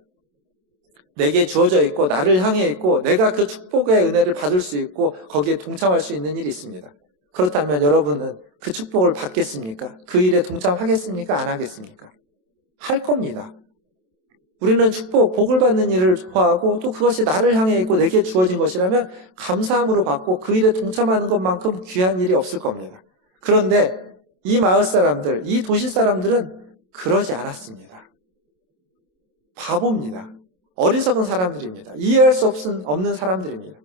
내게 주어져 있고 나를 향해 있고 내가 그 축복의 은혜를 받을 수 있고 거기에 동참할 수 있는 일이 있습니다. 그렇다면 여러분은 그 축복을 받겠습니까? 그 일에 동참하겠습니까? 안 하겠습니까? 할 겁니다. 우리는 축복, 복을 받는 일을 좋아하고 또 그것이 나를 향해 있고 내게 주어진 것이라면 감사함으로 받고 그 일에 동참하는 것만큼 귀한 일이 없을 겁니다. 그런데 이 마을 사람들, 이 도시 사람들은 그러지 않았습니다. 바보입니다. 어리석은 사람들입니다. 이해할 수 없는 사람들입니다.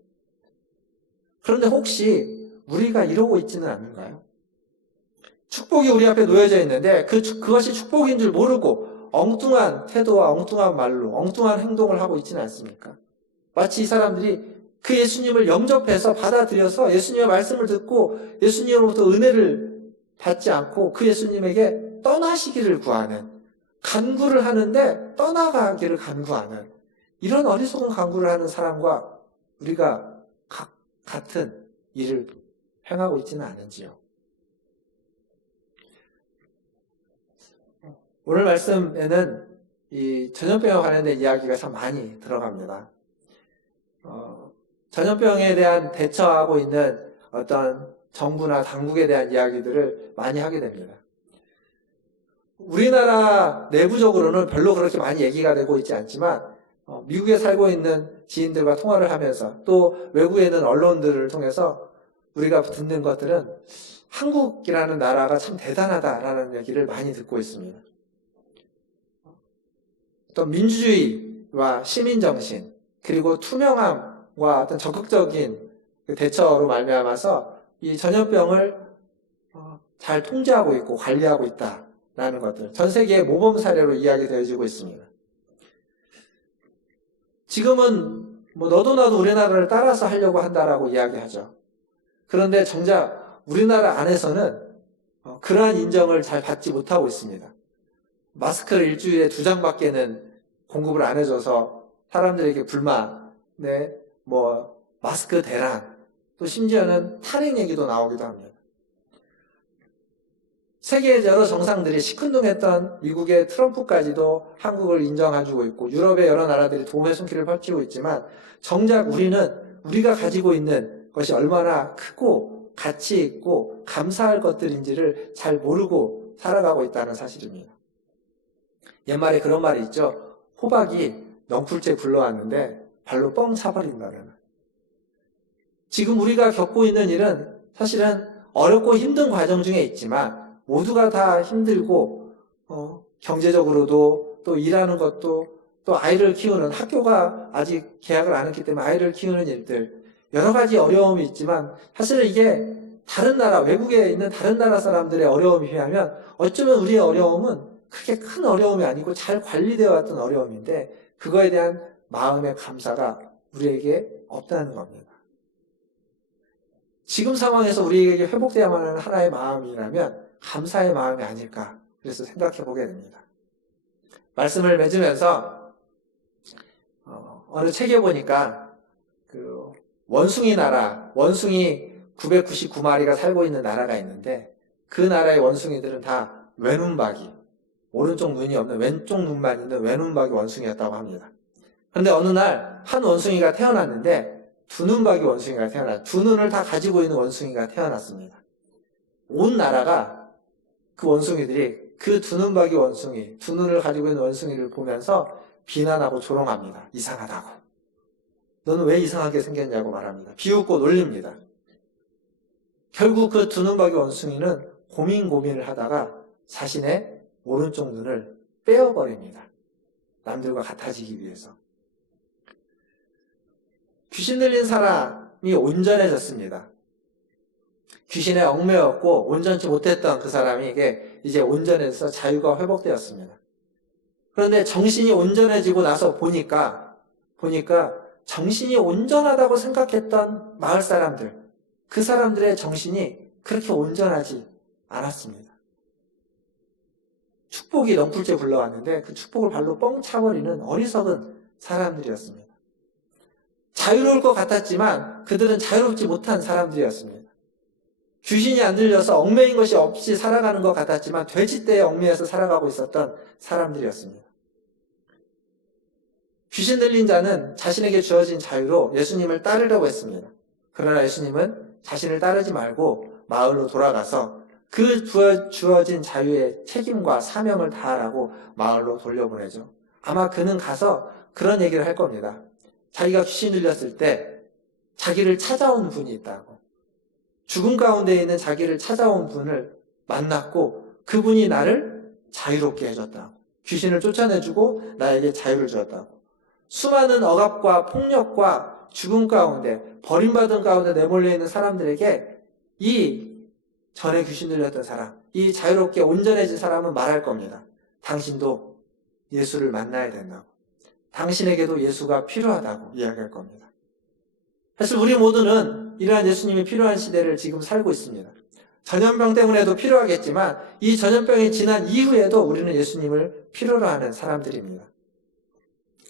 그런데 혹시 우리가 이러고 있지는 않은가요? 축복이 우리 앞에 놓여져 있는데 그것이 축복인 줄 모르고 엉뚱한 태도와 엉뚱한 말로 엉뚱한 행동을 하고 있지는 않습니까? 마치 이 사람들이 그 예수님을 영접해서 받아들여서 예수님의 말씀을 듣고 예수님으로부터 은혜를 받지 않고 그 예수님에게 떠나시기를 구하는, 간구를 하는데 떠나가기를 간구하는 이런 어리석은 간구를 하는 사람과 우리가 같은 일을 행하고 있지는 않은지요. 오늘 말씀에는 이 전염병에 관련된 이야기가 참 많이 들어갑니다. 전염병에 대한 대처하고 있는 어떤 정부나 당국에 대한 이야기들을 많이 하게 됩니다. 우리나라 내부적으로는 별로 그렇게 많이 얘기가 되고 있지 않지만 미국에 살고 있는 지인들과 통화를 하면서 또 외국에 있는 언론들을 통해서 우리가 듣는 것들은 한국이라는 나라가 참 대단하다라는 얘기를 많이 듣고 있습니다. 또 민주주의와 시민정신 그리고 투명함과 어떤 적극적인 대처로 말미암아서 이 전염병을 잘 통제하고 있고 관리하고 있다라는 것들, 전 세계의 모범 사례로 이야기되어지고 있습니다. 지금은 뭐 너도 나도 우리나라를 따라서 하려고 한다라고 이야기하죠. 그런데 정작 우리나라 안에서는 그러한 인정을 잘 받지 못하고 있습니다. 마스크를 일주일에 2장밖에는 공급을 안 해줘서 사람들에게 불만, 뭐 마스크 대란, 또 심지어는 탄핵 얘기도 나오기도 합니다. 세계의 여러 정상들이 시큰둥했던 미국의 트럼프까지도 한국을 인정해주고 있고 유럽의 여러 나라들이 도움의 손길을 펼치고 있지만 정작 우리는 우리가 가지고 있는 것이 얼마나 크고 가치 있고 감사할 것들인지를 잘 모르고 살아가고 있다는 사실입니다. 옛말에 그런 말이 있죠. 호박이 넝쿨째 굴러왔는데 발로 뻥 차버린다는. 지금 우리가 겪고 있는 일은 사실은 어렵고 힘든 과정 중에 있지만 모두가 다 힘들고 경제적으로도 또 일하는 것도 또 아이를 키우는 학교가 아직 개학을 안 했기 때문에 아이를 키우는 일들 여러 가지 어려움이 있지만 사실은 이게 다른 나라 외국에 있는 다른 나라 사람들의 어려움에 비하면 어쩌면 우리의 어려움은 그렇게 큰 어려움이 아니고 잘 관리되어 왔던 어려움인데 그거에 대한 마음의 감사가 우리에게 없다는 겁니다. 지금 상황에서 우리에게 회복되어야만 하는 하나의 마음이라면 감사의 마음이 아닐까 그래서 생각해 보게 됩니다. 말씀을 맺으면서 어느 책에 보니까 그 원숭이 나라, 원숭이 999마리가 살고 있는 나라가 있는데 그 나라의 원숭이들은 다 외눈박이, 오른쪽 눈이 없는 왼쪽 눈만 있는 외눈박이 원숭이였다고 합니다. 그런데 어느 날 한 원숭이가 태어났는데 두 눈박이 원숭이가 태어났어요. 두 눈을 다 가지고 있는 원숭이가 태어났습니다. 온 나라가 그 원숭이들이 그 두 눈박이 원숭이, 두 눈을 가지고 있는 원숭이를 보면서 비난하고 조롱합니다. 이상하다고. 너는 왜 이상하게 생겼냐고 말합니다. 비웃고 놀립니다. 결국 그 두 눈박이 원숭이는 고민을 하다가 자신의 오른쪽 눈을 빼어버립니다. 남들과 같아지기 위해서. 귀신 들린 사람이 온전해졌습니다. 귀신에 얽매였고 온전치 못했던 그 사람에게 이제 온전해서 자유가 회복되었습니다. 그런데 정신이 온전해지고 나서 보니까 정신이 온전하다고 생각했던 마을 사람들, 그 사람들의 정신이 그렇게 온전하지 않았습니다. 축복이 넝쿨째 굴러왔는데 그 축복을 발로 뻥 차버리는 어리석은 사람들이었습니다. 자유로울 것 같았지만 그들은 자유롭지 못한 사람들이었습니다. 귀신이 안 들려서 얽매인 것이 없이 살아가는 것 같았지만 돼지떼에 얽매여서 살아가고 있었던 사람들이었습니다. 귀신 들린 자는 자신에게 주어진 자유로 예수님을 따르려고 했습니다. 그러나 예수님은 자신을 따르지 말고 마을로 돌아가서 그 주어진 자유의 책임과 사명을 다하라고 마을로 돌려보내죠. 아마 그는 가서 그런 얘기를 할 겁니다. 자기가 귀신 들렸을 때 자기를 찾아온 분이 있다고. 죽음 가운데 있는 자기를 찾아온 분을 만났고 그분이 나를 자유롭게 해줬다고. 귀신을 쫓아내주고 나에게 자유를 주었다고. 수많은 억압과 폭력과 죽음 가운데 버림받은 가운데 내몰려 있는 사람들에게 이 전에 귀신 들렸던 사람, 이 자유롭게 온전해진 사람은 말할 겁니다. 당신도 예수를 만나야 된다고. 당신에게도 예수가 필요하다고 이야기할 겁니다. 사실 우리 모두는 이러한 예수님이 필요한 시대를 지금 살고 있습니다. 전염병 때문에도 필요하겠지만 이 전염병이 지난 이후에도 우리는 예수님을 필요로 하는 사람들입니다.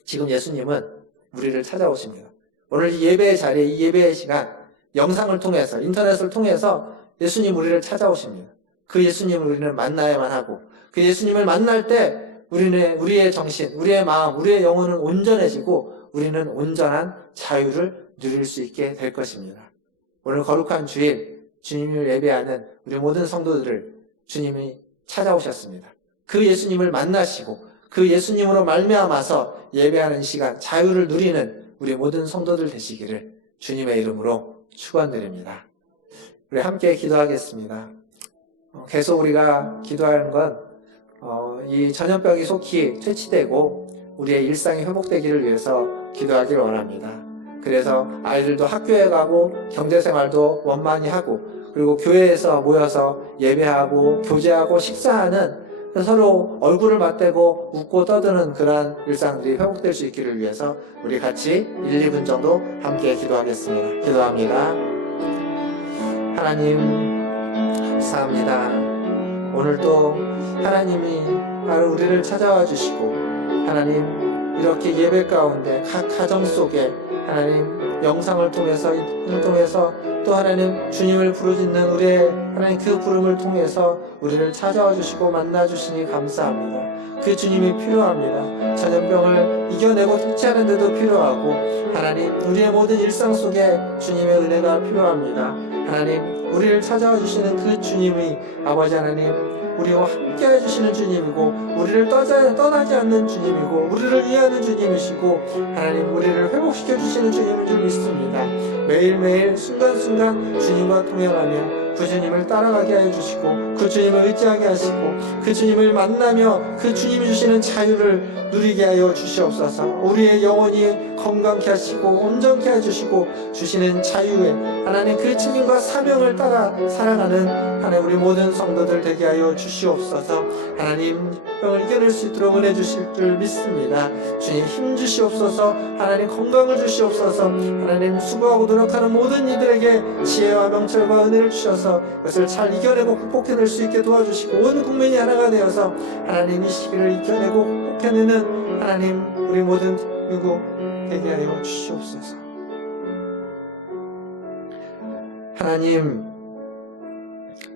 지금 예수님은 우리를 찾아오십니다. 오늘 이 예배의 자리에 이 예배의 시간 영상을 통해서 인터넷을 통해서 예수님 우리를 찾아오십니다. 그 예수님을 우리는 만나야만 하고 그 예수님을 만날 때 우리의 정신, 우리의 마음, 우리의 영혼은 온전해지고 우리는 온전한 자유를 누릴 수 있게 될 것입니다. 오늘 거룩한 주일, 주님을 예배하는 우리 모든 성도들을 주님이 찾아오셨습니다. 그 예수님을 만나시고 그 예수님으로 말미암아서 예배하는 시간, 자유를 누리는 우리 모든 성도들 되시기를 주님의 이름으로 축원드립니다. 우리 함께 기도하겠습니다. 계속 우리가 기도하는 건 이 전염병이 속히 퇴치되고 우리의 일상이 회복되기를 위해서 기도하길 원합니다. 그래서 아이들도 학교에 가고 경제생활도 원만히 하고 그리고 교회에서 모여서 예배하고 교제하고 식사하는 서로 얼굴을 맞대고 웃고 떠드는 그러한 일상들이 회복될 수 있기를 위해서 우리 같이 1, 2분 정도 함께 기도하겠습니다. 기도합니다. 하나님 감사합니다. 오늘도 하나님이 바로 우리를 찾아와 주시고 하나님 이렇게 예배 가운데 각 가정 속에 하나님 영상을 통해서 또 하나님 주님을 부르짖는 우리의 하나님 그 부름을 통해서 우리를 찾아와 주시고 만나 주시니 감사합니다. 그 주님이 필요합니다. 전염병을 이겨내고 퇴치하는 데도 필요하고 하나님 우리의 모든 일상 속에 주님의 은혜가 필요합니다. 하나님 우리를 찾아와 주시는 그 주님이 아버지 하나님 우리와 함께 해주시는 주님이고 우리를 떠나지 않는 주님이고 우리를 위하는 주님이시고 하나님 우리를 회복시켜 주시는 주님인 줄 믿습니다. 매일매일 순간순간 주님과 동행하며 그 주님을 따라가게 하여 주시고 그 주님을 의지하게 하시고 그 주님을 만나며 그 주님이 주시는 자유를 누리게 하여 주시옵소서. 우리의 영혼이 건강케 하시고 온전케 해주시고 주시는 자유에 하나님 그 책임과 사명을 따라 살아가는 하나님 우리 모든 성도들 되게 하여 주시옵소서. 하나님 병을 이겨낼 수 있도록 은혜 주실 줄 믿습니다. 주님 힘 주시옵소서. 하나님 건강을 주시옵소서. 하나님 수고하고 노력하는 모든 이들에게 지혜와 명철과 은혜를 주셔서 그것을 잘 이겨내고 극복해낼 수 있게 도와주시고 온 국민이 하나가 되어서 하나님 이 시기를 이겨내고 극복해내는 하나님 우리 모든 누구 되게 하여 주시옵소서. 하나님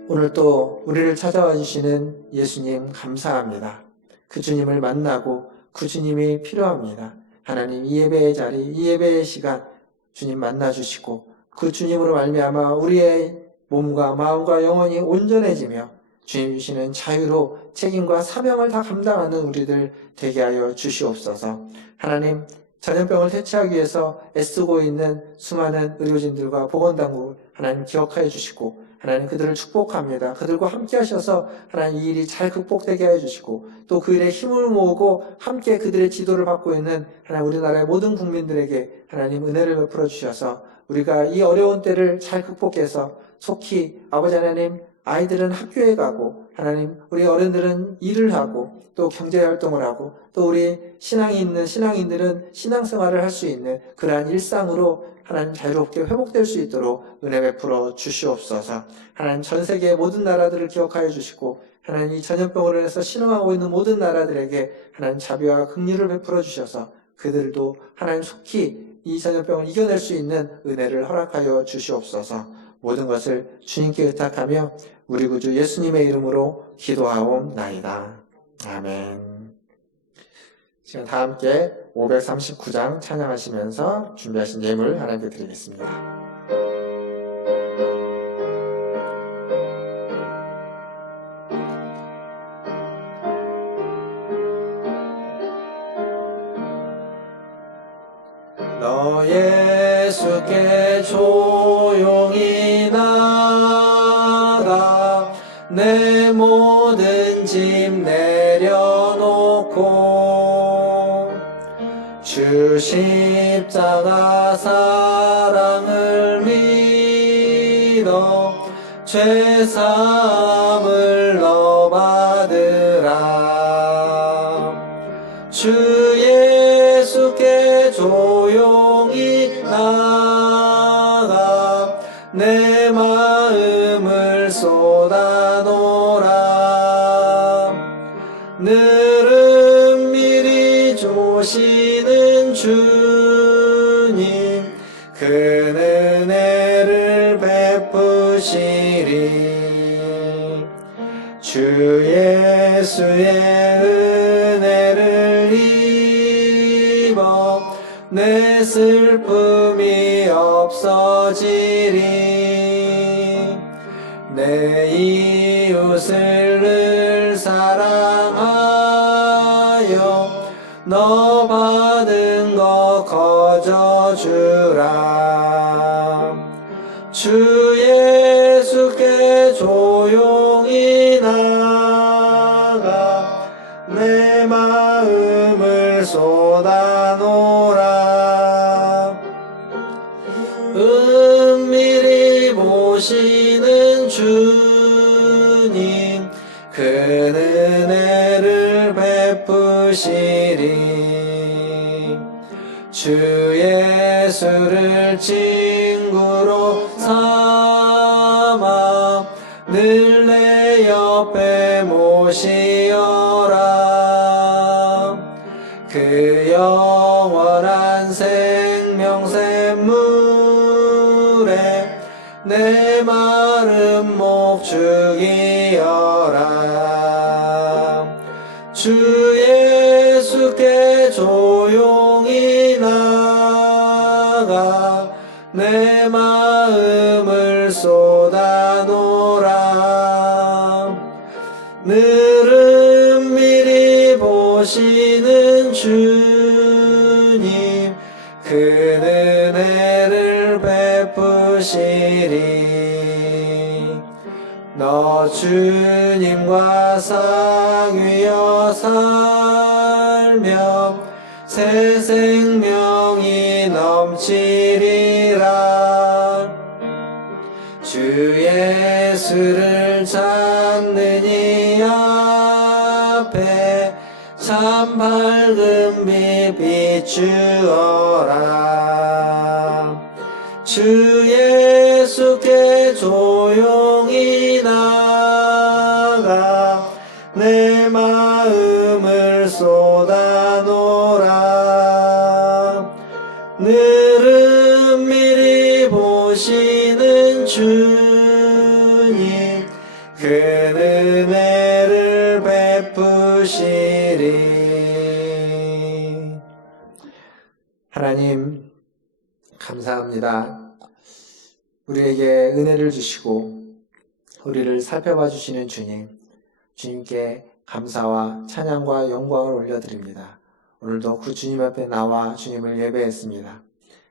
오늘 또 우리를 찾아와 주시는 예수님 감사합니다. 그 주님을 만나고 그 주님이 필요합니다. 하나님 이 예배의 자리, 이 예배의 시간 주님 만나 주시고 그 주님으로 말미암아 우리의 몸과 마음과 영혼이 온전해지며 주님 주시는 자유로 책임과 사명을 다 감당하는 우리들 되게 하여 주시옵소서. 하나님 전염병을 퇴치하기 위해서 애쓰고 있는 수많은 의료진들과 보건당국을 하나님 기억하여 주시고 하나님 그들을 축복합니다. 그들과 함께 하셔서 하나님 이 일이 잘 극복되게 해주시고 또 그 일에 힘을 모으고 함께 그들의 지도를 받고 있는 하나님 우리나라의 모든 국민들에게 하나님 은혜를 베풀어 주셔서 우리가 이 어려운 때를 잘 극복해서 속히 아버지 하나님 아이들은 학교에 가고 하나님 우리 어른들은 일을 하고 또 경제활동을 하고 또 우리 신앙이 있는 신앙인들은 신앙생활을 할 수 있는 그러한 일상으로 하나님 자유롭게 회복될 수 있도록 은혜 베풀어 주시옵소서. 하나님 전 세계의 모든 나라들을 기억하여 주시고 하나님 이 전염병으로 인해서 신음하고 있는 모든 나라들에게 하나님 자비와 긍휼을 베풀어 주셔서 그들도 하나님 속히 이 전염병을 이겨낼 수 있는 은혜를 허락하여 주시옵소서. 모든 것을 주님께 의탁하며 우리 구주 예수님의 이름으로 기도하옵나이다. 아멘. 지금 다 함께 539장 찬양하시면서 준비하신 예물 하나님께 드리겠습니다. 너 예수께 조용히 나가 내 모든 짐 내려놓고 주 십자가 사랑을 믿어 죄사함을 너 받으라. 주 예수께 조용히 나가 내 마음을 쏟아놓으라. 늘은 미리 조시는 주님 그 은혜를 베푸시리. 주 예수 내 슬픔이 없어지리. 내 이웃을 늘 사랑하여 너 받은 것 거저주라. 주 예수께 조용히 나가 내 마음을 쏟아놓으라. 은밀히 보시는 주님 그 은혜를 베푸시리. 주 예수를 친구로 삼아 늘 내 옆에 모시어라. 그 영원한 생명샘물에 내 마른 목 죽이어라. 주 예수께 조용히 나가 내 마음을 쏟아놓으라. 늘 은밀히 보시는 주님 그 은혜를 베푸시리. 너 주님과 상위여 살며 새 생명이 넘치리라. 주 예수를 찾는 이 앞에 참 밝은 빛 비추어라. 주 예수께 조용히 나가 내 마음을 쏟아놓으라. 늘 은밀히 보시는 주님 그 은혜를 베푸시리. 하나님 감사합니다. 우리에게 은혜를 주시고 우리를 살펴봐 주시는 주님, 주님께 감사와 찬양과 영광을 올려드립니다. 오늘도 그 주님 앞에 나와 주님을 예배했습니다.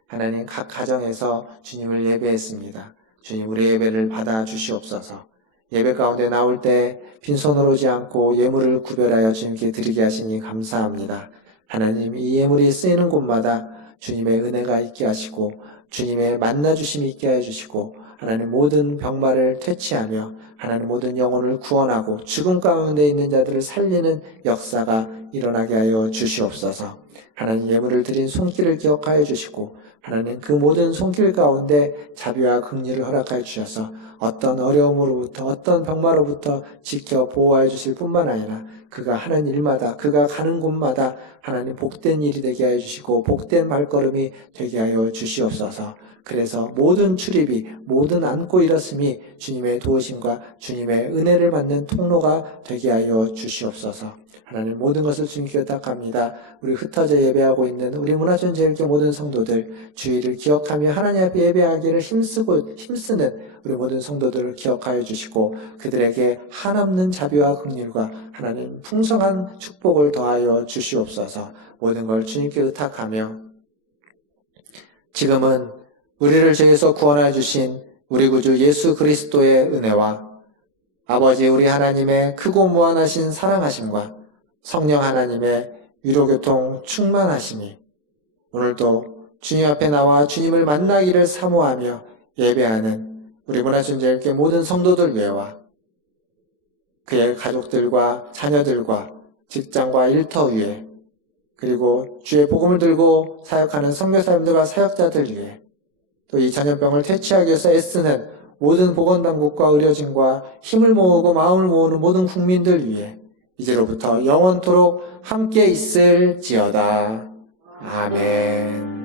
하나님 각 가정에서 주님을 예배했습니다. 주님 우리 예배를 받아 주시옵소서. 예배 가운데 나올 때 빈손으로 오지 않고 예물을 구별하여 주님께 드리게 하시니 감사합니다. 하나님 이 예물이 쓰이는 곳마다 주님의 은혜가 있게 하시고 주님의 만나주심이 있게 해주시고 하나님 모든 병마를 퇴치하며 하나님 모든 영혼을 구원하고 죽음 가운데 있는 자들을 살리는 역사가 일어나게 하여 주시옵소서. 하나님 예물을 드린 손길을 기억하여 주시고 하나님 그 모든 손길 가운데 자비와 긍휼을 허락하여 주셔서 어떤 어려움으로부터 어떤 병마로부터 지켜 보호하여 주실 뿐만 아니라 그가 하는 일마다 그가 가는 곳마다 하나님 복된 일이 되게 하여 주시고 복된 발걸음이 되게 하여 주시옵소서. 그래서 모든 출입이 모든 안고 일었음이 주님의 도우심과 주님의 은혜를 받는 통로가 되게 하여 주시옵소서. 하나님 모든 것을 주님께 부탁합니다. 우리 흩어져 예배하고 있는 우리 문화전제일교 모든 성도들 주의를 기억하며 하나님 앞에 예배하기를 힘쓰는 우리 모든 성도들을 기억하여 주시고 그들에게 한없는 자비와 긍휼과 하나님 풍성한 축복을 더하여 주시옵소서. 모든 걸 주님께 의탁하며 지금은 우리를 죄에서 구원하여 주신 우리 구주 예수 그리스도의 은혜와 아버지 우리 하나님의 크고 무한하신 사랑하심과 성령 하나님의 위로교통 충만하심이 오늘도 주님 앞에 나와 주님을 만나기를 사모하며 예배하는 우리 문화전제일교 모든 성도들 외와 그의 가족들과 자녀들과 직장과 일터 위에 그리고 주의 복음을 들고 사역하는 선교사님들과 사역자들 위해 또 이 전염병을 퇴치하기 위해서 애쓰는 모든 보건당국과 의료진과 힘을 모으고 마음을 모으는 모든 국민들 위해 이제로부터 영원토록 함께 있을지어다. 아멘.